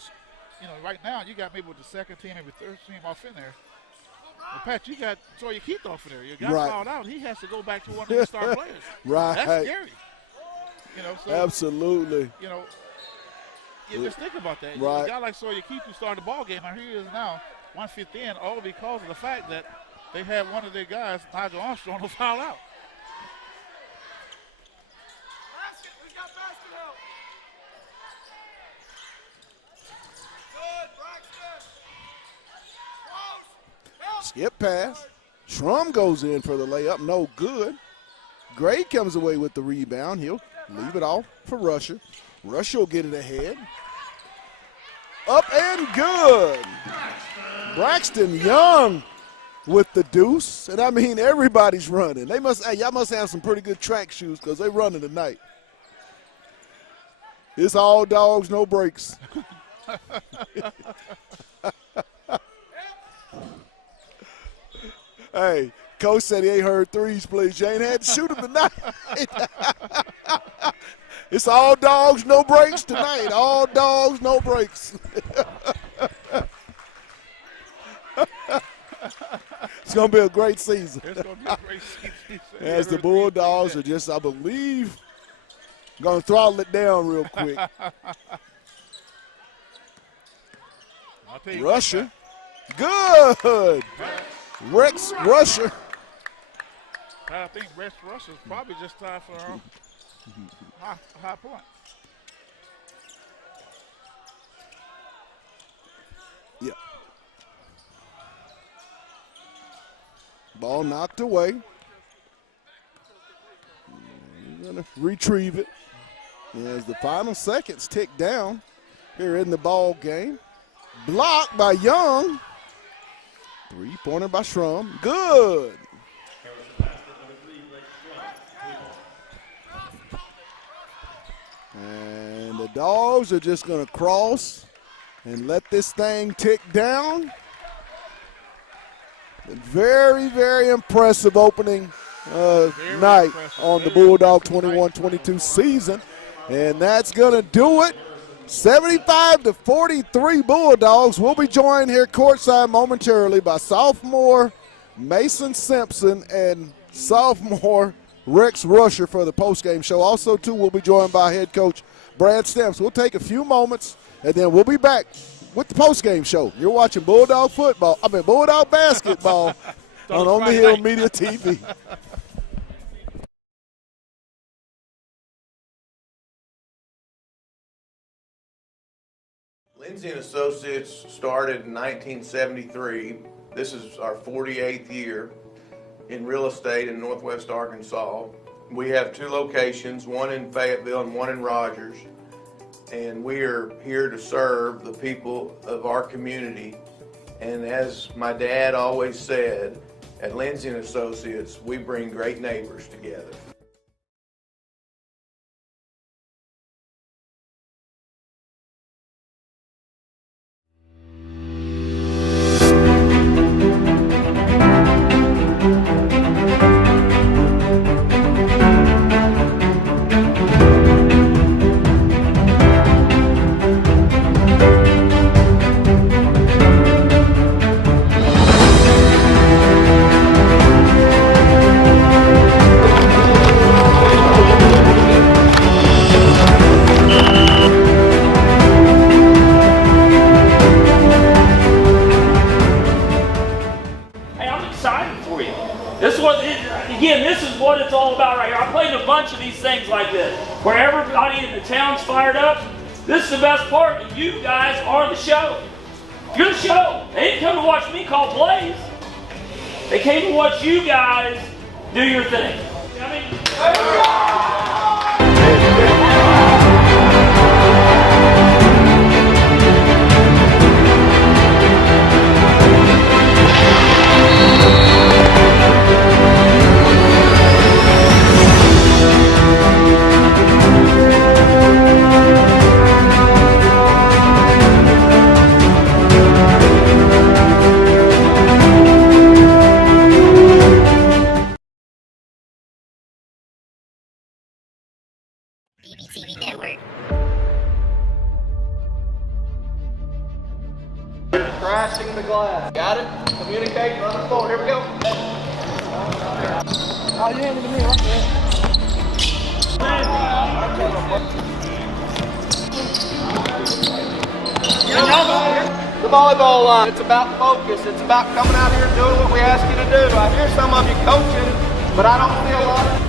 right now you got maybe with the second team, maybe third team off in there. But Pat, you got Sawyer Keith off in there. You got fouled out. He has to go back to one of the star players. Right. That's scary. So, absolutely. You just think about that. Right. A guy like Sawyer Keith who started the ball game, and here he is now, 1/5 in, all because of the fact that they had one of their guys, Nigel Armstrong, who foul out. Skip pass. Trum goes in for the layup. No good. Gray comes away with the rebound. He'll leave it off for Rusher. Rusher will get it ahead. Up and good. Braxton Young with the deuce. And I mean, everybody's running. Y'all must have some pretty good track shoes because they're running tonight. It's all dogs, no breaks. Hey, coach said he ain't heard threes, please. You ain't had to shoot them tonight. It's all dogs, no breaks tonight. All dogs, no breaks. It's going to be a great season. It's going to be a great season. As the Bulldogs are just, I believe, going to throttle it down real quick. Rusher. Good. Rex Rusher. I think Rex Rusher is probably just tied for a high point. Yeah. Ball knocked away. We're going to retrieve it as the final seconds tick down here in the ball game. Blocked by Young. Three-pointer by Schrum. Good. And the Dogs are just going to cross and let this thing tick down. Very, very impressive opening night on the Bulldog 21-22 season. And that's going to do it. 75-43 Bulldogs. We'll be joined here courtside momentarily by sophomore Mason Simpson and sophomore Rex Rusher for the postgame show. Also, too, we'll be joined by head coach Brad Stamps. We'll take a few moments, and then we'll be back with the postgame show. You're watching Bulldog basketball on the Hill Media TV. Lindsay & Associates started in 1973. This is our 48th year in real estate in Northwest Arkansas. We have two locations, one in Fayetteville and one in Rogers. And we are here to serve the people of our community. And as my dad always said, at Lindsay & Associates, we bring great neighbors together. This is what it's all about right here. I played a bunch of these things like this, where everybody in the town's fired up. This is the best part, and you guys are the show. You're the show. They didn't come to watch me call plays. They came to watch you guys do your thing. Crashing the glass. Got it? Communicate, run it forward. Here we go. Oh, you handed to me. The volleyball line. It's about focus. It's about coming out here and doing what we ask you to do. I hear some of you coaching, but I don't see a lot of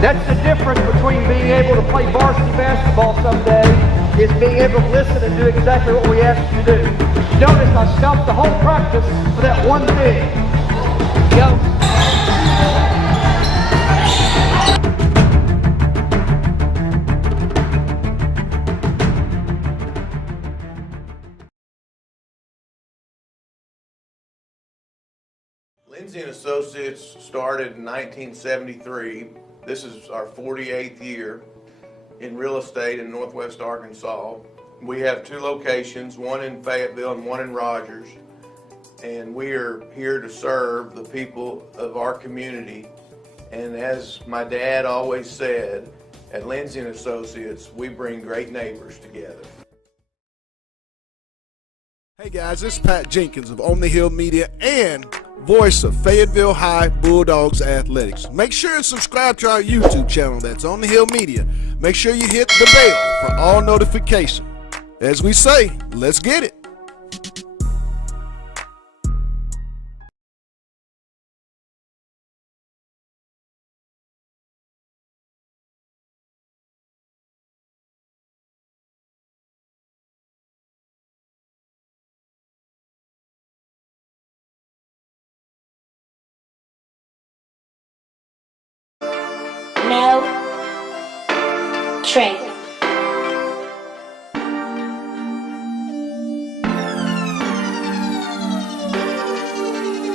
That's the difference between being able to play varsity basketball someday is being able to listen and do exactly what we ask you to do. Notice I stopped the whole practice for that one thing. Go. Lindsay & Associates started in 1973. This is our 48th year in real estate in Northwest Arkansas. We have two locations, one in Fayetteville and one in Rogers. And we are here to serve the people of our community. And as my dad always said, at Lindsay & Associates, we bring great neighbors together. Hey guys, this is Pat Jenkins of On the Hill Media and voice of Fayetteville High Bulldogs Athletics. Make sure and subscribe to our YouTube channel, that's On the Hill Media. Make sure you hit the bell for all notifications. As we say, let's get it. No train.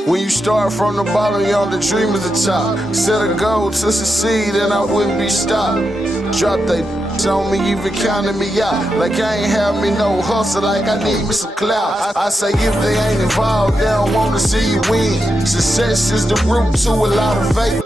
When you start from the bottom, you're on the dream at the top. Set a goal to succeed and I wouldn't be stopped. Drop they on me, even counting me out. Like I ain't have me no hustle, like I need me some clout. I say if they ain't involved, they don't wanna see you win. Success is the root to a lot of faith.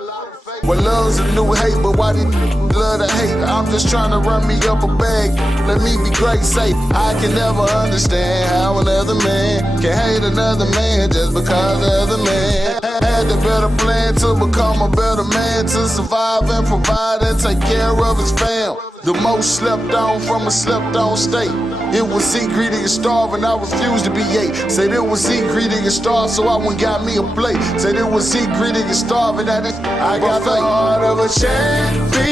Well, love's a new hate, but why did love to hate? I'm just trying to run me up a bag. Let me be great, safe. I can never understand how another man can hate another man just because of the man. Had better plan to become a better man, to survive and provide and take care of his fam. The most slept on from a slept on state. It was eat, greedy, and starve, and I refused to be ate. Said it was eat, greedy, and starve, so I went got me a plate. Said it was eat, greedy, and starve, and I got the heart of a champion.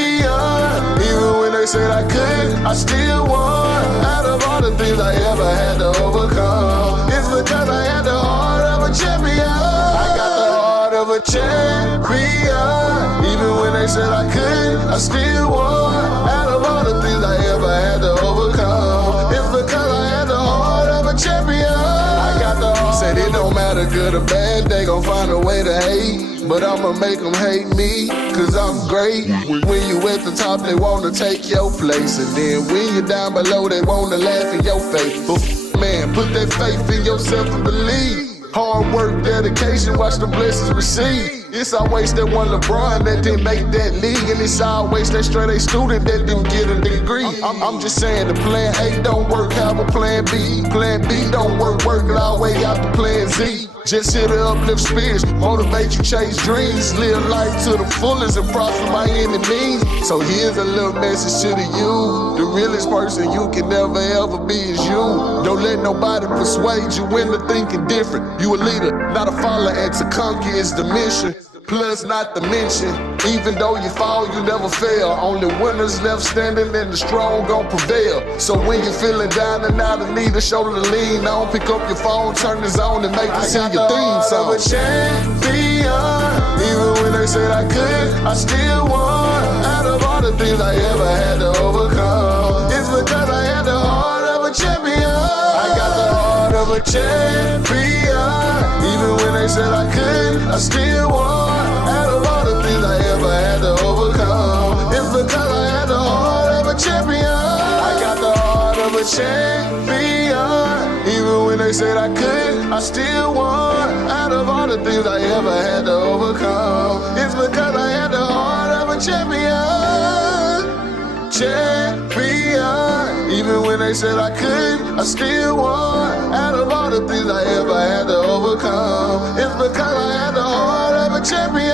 Even when they said I couldn't, I still won. Out of all the things I ever had to overcome, it's because I had the heart of a champion. I got the heart of a champion. Even when they said I couldn't, I still won. Out of all the things I ever had to overcome, it's because I had the heart of a champion. I got the heart. Said it don't matter good or bad, they gon' find a way to hate. But I'ma make them hate me, cause I'm great. When you at the top, they wanna take your place. And then when you're down below, they wanna laugh in your face. But man, put that faith in yourself and believe. Hard work, dedication, watch the blessings receive. It's always that one LeBron that didn't make that league, and it's always that straight A student that didn't get a degree. I'm just saying the plan A don't work, have a plan B. Plan B don't work it all the way out to plan Z. Just here to uplift spirits, motivate you, chase dreams, live life to the fullest and prosper by any means. So here's a little message to the you. The realest person you can never ever be is you. Don't let nobody persuade you into thinking different. You a leader, not a follower, and to conquer is the mission. Plus not to mention, even though you fall, you never fail. Only winners left standing and the strong gon' prevail. So when you're feeling down and out of need, a shoulder to lean on, pick up your phone, turn this on and make us hear your theme song. I got the heart of a champion. Even when they said I couldn't, I still won. Out of all the things I ever had to overcome, it's because I had the heart of a champion. I got the heart of a champion. Even when they said I couldn't, I still won. Out of all the things I ever had to overcome, it's because I had the heart of a champion. I got the heart of a champion. Even when they said I couldn't, I still won. Out of all the things I ever had to overcome, it's because I had the heart of a champion. Champion. Even when they said I couldn't, I still won. Out of all the things I ever had to overcome, it's because I had the heart of a champion.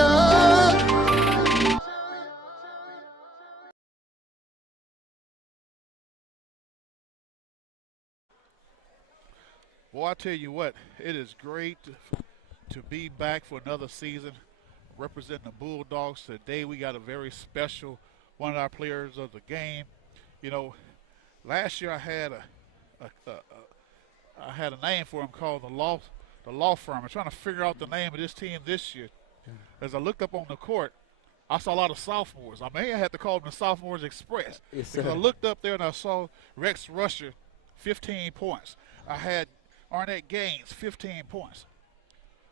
Boy, I tell you what, it is great to be back for another season representing the Bulldogs. Today we got a very special one of our players of the game. You know, last year I had a name for him called the law firm. I'm trying to figure out the name of this team this year. As I looked up on the court, I saw a lot of sophomores. I may have had to call them the Sophomores Express. Yes, because I looked up there and I saw Rex Rusher, 15 points. I had Arnett Gaines, 15 points.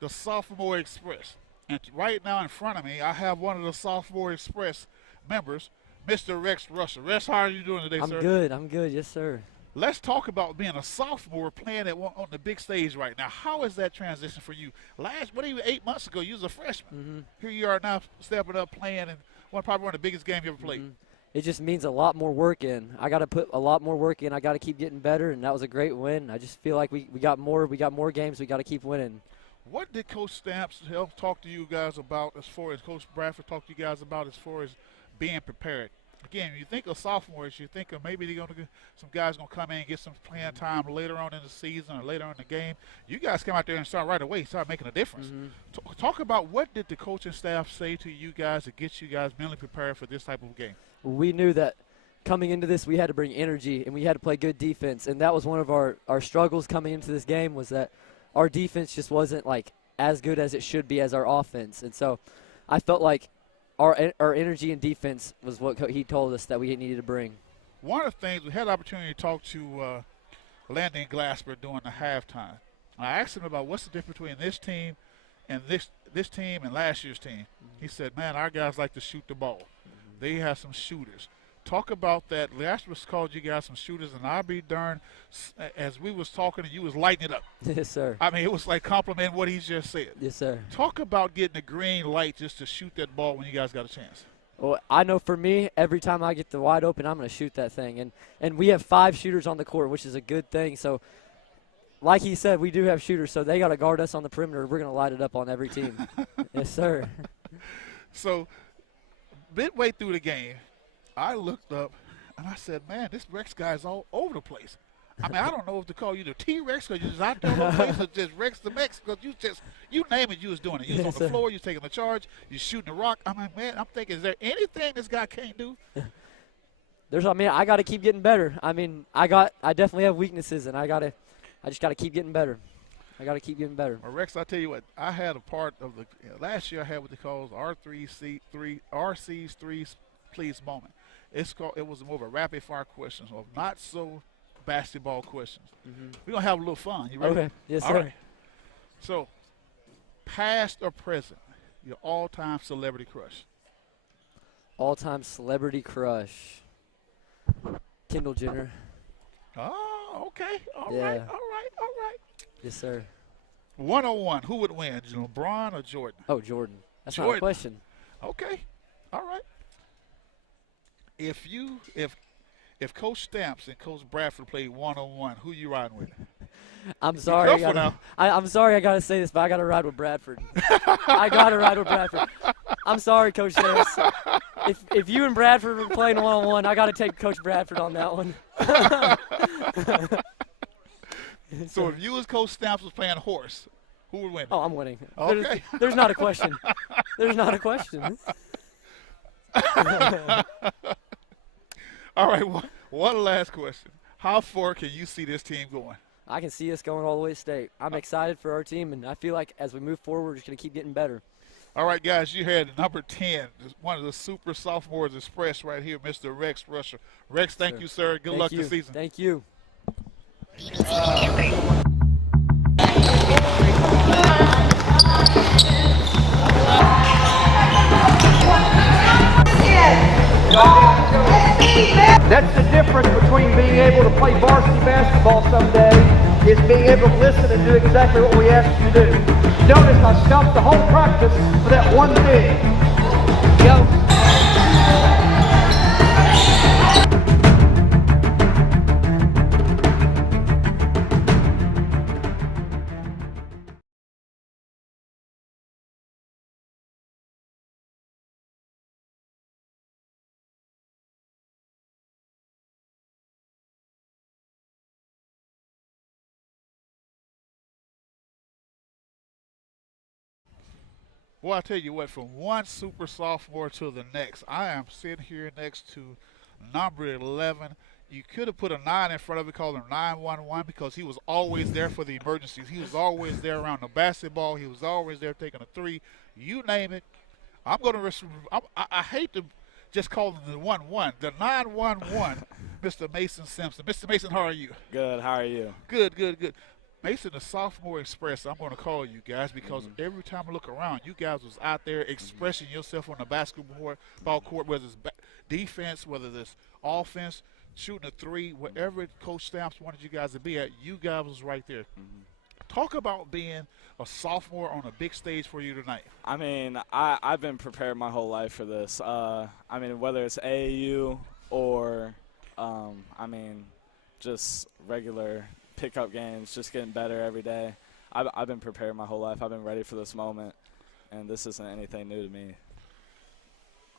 The Sophomore Express. And right now in front of me, I have one of the Sophomore Express members, Mr. Rex Rusher. Rex, how are you doing today, sir? I'm good, yes, sir. Let's talk about being a sophomore playing on the big stage right now. How is that transition for you? 8 months ago, you was a freshman. Mm-hmm. Here you are now stepping up playing in probably one of the biggest games you ever played. Mm-hmm. It just means a lot more work in. I got to put a lot more work in. I got to keep getting better, and that was a great win. I just feel like we got more games. We got to keep winning. What did Coach Stamps help talk to you guys about as far as Coach Bradford talked to you guys about as far as being prepared? Again, you think of sophomores, you think of maybe some guys going to come in and get some playing time later on in the season or later on in the game. You guys come out there and start right away, start making a difference. Mm-hmm. Talk about what did the coaching staff say to you guys to get you guys mentally prepared for this type of game? We knew that coming into this we had to bring energy and we had to play good defense, and that was one of our struggles coming into this game, was that our defense just wasn't like as good as it should be as our offense. And so I felt like our energy and defense was what he told us that we needed to bring. One of the things, we had the opportunity to talk to Landon Glasper during the halftime. I asked him about what's the difference between this team and this team and last year's team. Mm-hmm. He said, man, our guys like to shoot the ball. Mm-hmm. They have some shooters. Talk about that. Last was called you guys some shooters, and I'll be darned, as we was talking, you was lighting it up. Yes, sir. I mean, it was like complimenting what he just said. Yes, sir. Talk about getting the green light just to shoot that ball when you guys got a chance. Well, I know for me, every time I get the wide open, I'm going to shoot that thing. And we have 5 shooters on the court, which is a good thing. So like he said, we do have shooters, so they got to guard us on the perimeter. We're going to light it up on every team. Yes, sir. So, midway through the game, I looked up and I said, man, this Rex guy's all over the place. I mean, I don't know if to call you the T-Rex because you're just out there all over the place or just Rex the Mex because you name it, you was doing it. You was on the floor, you was taking the charge, you shooting the rock. I mean, man, I'm thinking, is there anything this guy can't do? I got to keep getting better. I mean, I definitely have weaknesses, and I just got to keep getting better. I got to keep getting better. Well, Rex, I tell you what, I had a part of the last year. I had what they call RC's three please moment. It was more of a rapid fire questions of not so basketball questions. We're gonna have a little fun. You ready? Okay. Yes, all sir. Right. So, past or present, your all-time celebrity crush. All-time celebrity crush. Kendall Jenner. Oh, okay. All Yeah. right. Yes, sir. 101. Who would win, LeBron or Jordan? Oh, Jordan. That's Jordan. not a question. Okay. All right. If Coach Stamps and Coach Bradford played 1-on-1, who you riding with? I'm sorry. I'm sorry I got to say this, but I got to ride with Bradford. I got to ride with Bradford. I'm sorry, Coach Stamps. If you and Bradford were playing 1-on-1, I got to take Coach Bradford on that one. So if you as Coach Stamps was playing horse, who would win? Oh, I'm winning. Okay. There's not a question. There's not a question. All right, one last question. How far can you see this team going? I can see us going all the way to state. I'm excited for our team, and I feel like as we move forward, we're just going to keep getting better. All right, guys, you had number 10, one of the super sophomores expressed right here, Mr. Rex Rusher. Rex, thank you, sir. Good luck this season. Thank you. That's the difference between being able to play varsity basketball someday is being able to listen and do exactly what we ask you to do. Notice I stumped the whole practice for that one thing. Go. Well, I tell you what, from one super sophomore to the next, I am sitting here next to number 11. You could have put a 9 in front of it, called him 911, because he was always there for the emergencies. He was always there around the basketball. He was always there taking a three. You name it. I'm going to I hate to just call him the 1-1. The 911, Mr. Mason Simpson. Mr. Mason, how are you? Good. How are you? Good. Mason, the sophomore express, I'm going to call you guys because every time I look around, you guys was out there expressing yourself on the basketball court, whether it's defense, whether it's offense, shooting a three, wherever Coach Stamps wanted you guys to be at, you guys was right there. Talk about being a sophomore on a big stage for you tonight. I mean, I've been prepared my whole life for this. I mean, whether it's AAU or, just regular pickup games, just getting better every day. I've been prepared my whole life. I've been ready for this moment, and this isn't anything new to me.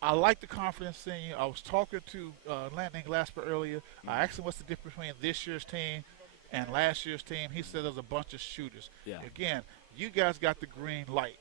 I like the confidence in you. I was talking to Landon Glasper earlier. I asked him what's the difference between this year's team and last year's team. He said there's a bunch of shooters. Yeah. Again, you guys got the green light.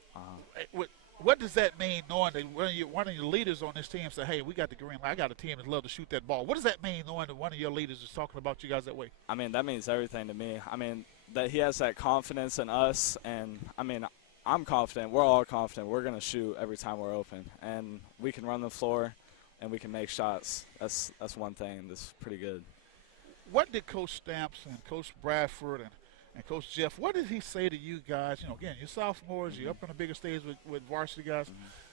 What does that mean, knowing that one of your leaders on this team said, hey, we got the green light. I got a team that love to shoot that ball. What does that mean, knowing that one of your leaders is talking about you guys that way? I mean, that means everything to me. I mean, that he has that confidence in us, and, I mean, I'm confident. We're all confident. We're going to shoot every time we're open, and we can run the floor, and we can make shots. That's one thing that's pretty good. What did Coach Stamps and Coach Bradford and Coach Jeff, what did he say to you guys? You know, again, you're sophomores, you're up on the bigger stage with varsity guys.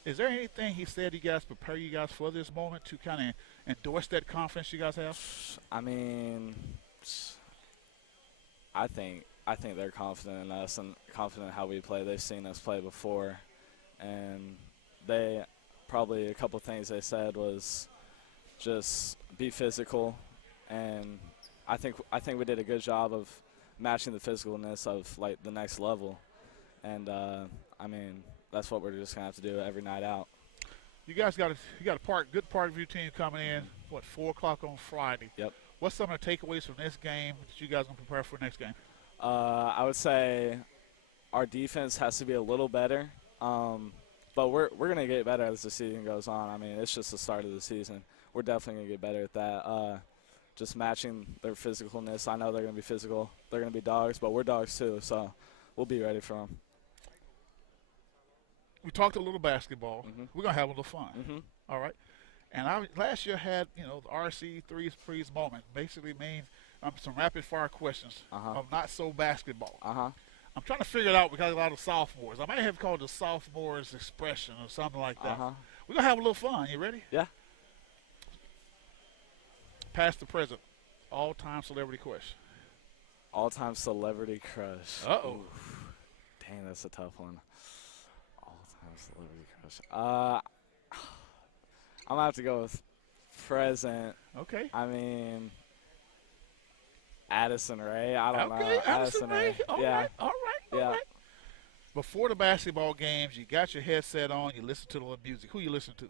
Is there anything he said to you guys, prepare you guys for this moment to kind of endorse that confidence you guys have? I mean, I think they're confident in us and confident in how we play. They've seen us play before, and they probably a couple things they said was just be physical, and I think we did a good job of matching the physicalness of, like, the next level. And, I mean, that's what we're just going to have to do every night out. You guys got a good part of your team coming in, 4 o'clock on Friday. Yep. What's some of the takeaways from this game that you guys going to prepare for next game? I would say our defense has to be a little better. But we're going to get better as the season goes on. I mean, it's just the start of the season. We're definitely going to get better at that. Just matching their physicalness. I know they're going to be physical. They're going to be dogs, but we're dogs too, so we'll be ready for them. We talked a little basketball. Mm-hmm. We're going to have a little fun. Mm-hmm. All right? And I last year had, the RC freeze moment. Basically means some rapid-fire questions of not so basketball. I'm trying to figure it out because a lot of sophomores. I might have called the sophomores expression or something like that. We're going to have a little fun. You ready? Yeah. Past the present. All-time celebrity crush. All-time celebrity crush. Uh-oh. Oof. Dang, that's a tough one. All-time celebrity crush. I'm going to have to go with present. Okay. I mean, Addison Rae. I don't know. Addison Rae. All right. Yeah. Before the basketball games, you got your headset on, you listen to the music. Who you listen to?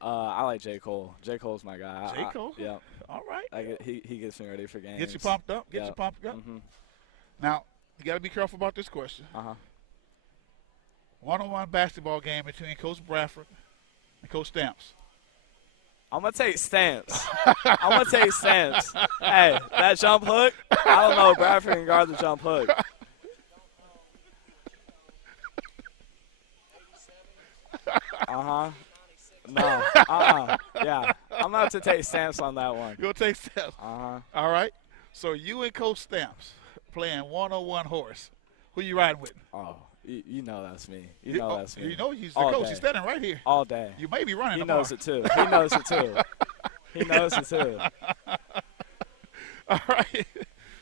I like J. Cole. J. Cole's my guy. J. Cole? Yeah. All right. He gets me ready for games. Get you pumped up? Get you pumped up? Mm-hmm. Now, you got to be careful about this question. One-on-one basketball game between Coach Bradford and Coach Stamps. I'm going to take Stamps. I'm going to take Stamps. Hey, that jump hook, I don't know if Bradford can guard the jump hook. No. Yeah. I'm going to have to take Stamps on that one. You'll take Stamps. All right. So you and Coach Stamps playing one-on-one horse. Who you riding with? Oh, you know that's me. You know that's me. You know he's the All coach. day. He's standing right here. All day. You may be running He tomorrow. knows it too. He knows it too. He knows it too. All right.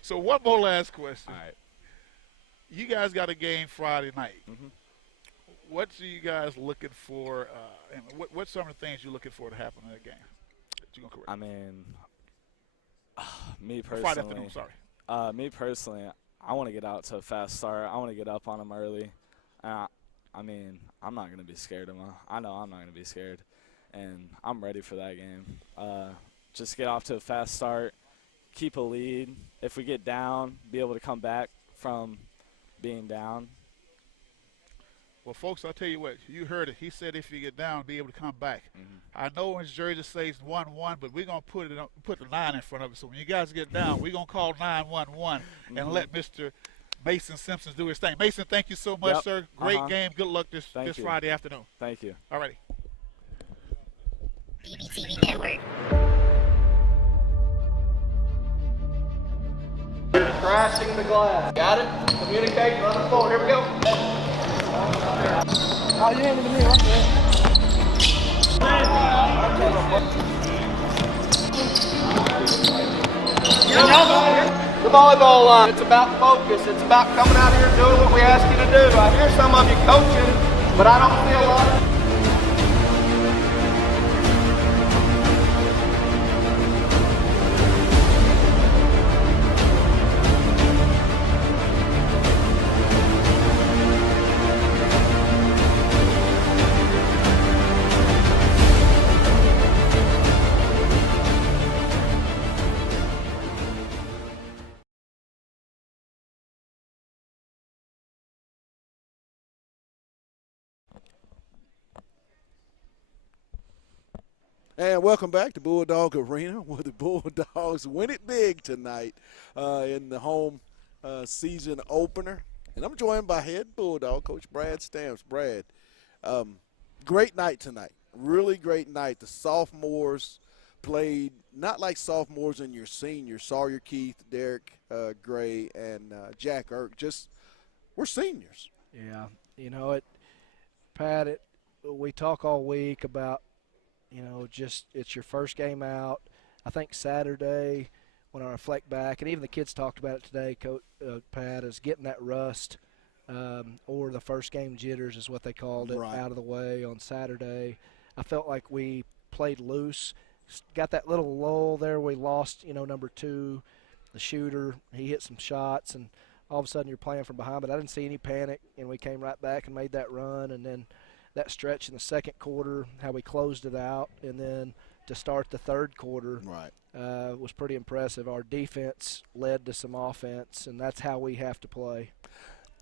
So one more last question. All right. You guys got a game Friday night. Mm-hmm. What are you guys looking for? And what's some of the things you're looking for to happen in that game? That you're gonna correct? I mean, me personally. Friday afternoon. Sorry. Me personally, I want to get out to a fast start. I want to get up on them early. I mean, I'm not going to be scared of them. I know I'm not going to be scared. And I'm ready for that game. Just get off to a fast start, keep a lead. If we get down, be able to come back from being down. Well, folks, I'll tell you what. You heard it. He said if you get down, be able to come back. Mm-hmm. I know his jersey says 1-1, but we're going to put the 9 in front of it. So when you guys get down, we're going to call 9-1-1 and let Mr. Mason Simpson do his thing. Mason, thank you so much, sir. Great game. Good luck this Friday afternoon. Thank you. All righty. BBTV Network. Crashing the glass. Got it? Communicate, run the floor. Here we go. Oh, you handed it to me. Right there. The volleyball line. It's about focus. It's about coming out here and doing what we ask you to do. I hear some of you coaching, but I don't see a lot of And welcome back to Bulldog Arena, where the Bulldogs win it big tonight in the home season opener. And I'm joined by head Bulldog, Coach Brad Stamps. Brad, great night tonight. Really great night. The sophomores played not like sophomores in your seniors. Sawyer Keith, Derek Gray, and Jack Irk. Just, we're seniors. Yeah. You know, Pat, we talk all week about, just it's your first game out. I think Saturday, when I reflect back, and even the kids talked about it today, Pat, is getting that rust or the first game jitters is what they called it, out of the way on Saturday. I felt like we played loose, got that little lull there. We lost, number 2, the shooter. He hit some shots, and all of a sudden you're playing from behind. But I didn't see any panic, and we came right back and made that run. And then that stretch in the second quarter, how we closed it out, and then to start the third quarter was pretty impressive. Our defense led to some offense, and that's how we have to play.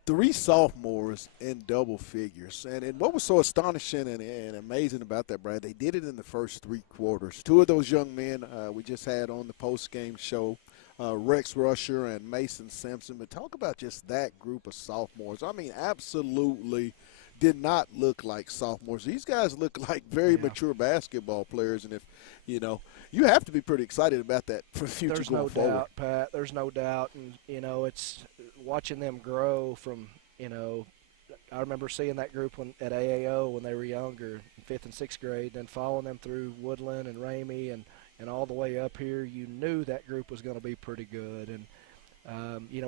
3 sophomores in double figures. And what was so astonishing and amazing about that, Brad, they did it in the first 3 quarters. 2 of those young men we just had on the post-game show, Rex Rusher and Mason Simpson. But talk about just that group of sophomores. I mean, absolutely did not look like sophomores. These guys look like very mature basketball players. And if, you have to be pretty excited about that for the future going forward. There's no doubt, Pat. There's no doubt. And, it's watching them grow from, I remember seeing that group at AAO when they were younger, in 5th and 6th grade, then following them through Woodland and Ramey and all the way up here. You knew that group was going to be pretty good. And,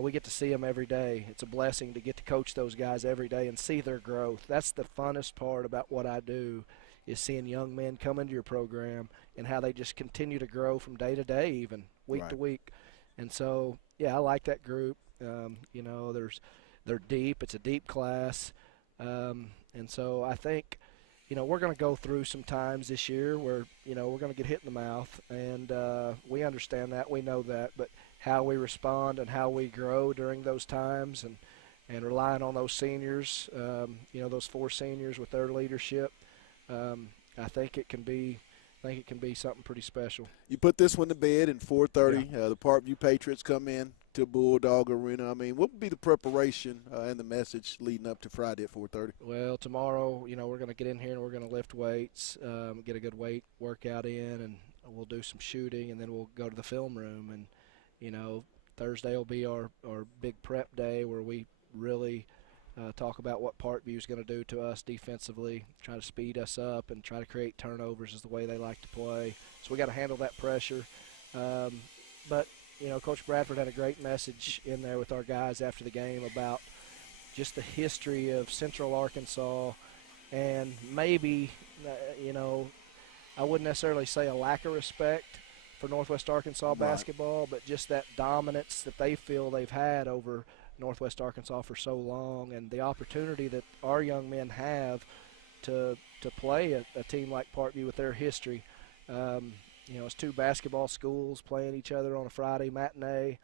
we get to see them every day. It's a blessing to get to coach those guys every day and see their growth. That's the funnest part about what I do, is seeing young men come into your program and how they just continue to grow from day to day, even week to week. And so, I like that group. They're deep. It's a deep class. And so I think, we're going to go through some times this year where, we're going to get hit in the mouth. And we understand that. We know that. But how we respond and how we grow during those times and relying on those seniors, those 4 seniors with their leadership, I think it can be something pretty special. You put this one to bed in 4:30. The Parkview Patriots come in to Bulldog Arena. I mean, what would be the preparation and the message leading up to Friday at 4:30? Well, tomorrow, we're going to get in here and we're going to lift weights, get a good weight workout in, and we'll do some shooting, and then we'll go to the film room. And, Thursday will be our big prep day where we really talk about what Parkview is going to do to us defensively, try to speed us up and try to create turnovers is the way they like to play. So we got to handle that pressure. But, Coach Bradford had a great message in there with our guys after the game about just the history of Central Arkansas and maybe, I wouldn't necessarily say a lack of respect for Northwest Arkansas basketball, but just that dominance that they feel they've had over Northwest Arkansas for so long, and the opportunity that our young men have to play a team like Parkview with their history. It's 2 basketball schools playing each other on a Friday matinee.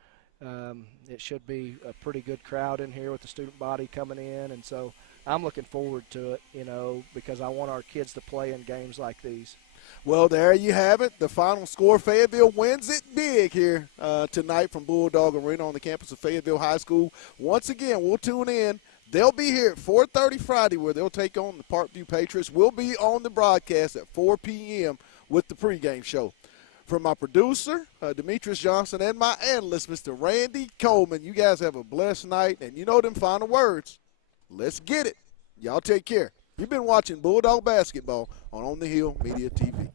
It should be a pretty good crowd in here with the student body coming in, and so I'm looking forward to it, because I want our kids to play in games like these. Well, there you have it. The final score, Fayetteville wins it big here tonight from Bulldog Arena on the campus of Fayetteville High School. Once again, we'll tune in. They'll be here at 4:30 Friday where they'll take on the Parkview Patriots. We'll be on the broadcast at 4 p.m. with the pregame show. From my producer, Demetrius Johnson, and my analyst, Mr. Randy Coleman, you guys have a blessed night. And you know them final words. Let's get it. Y'all take care. You've been watching Bulldog Basketball on the Hill Media TV.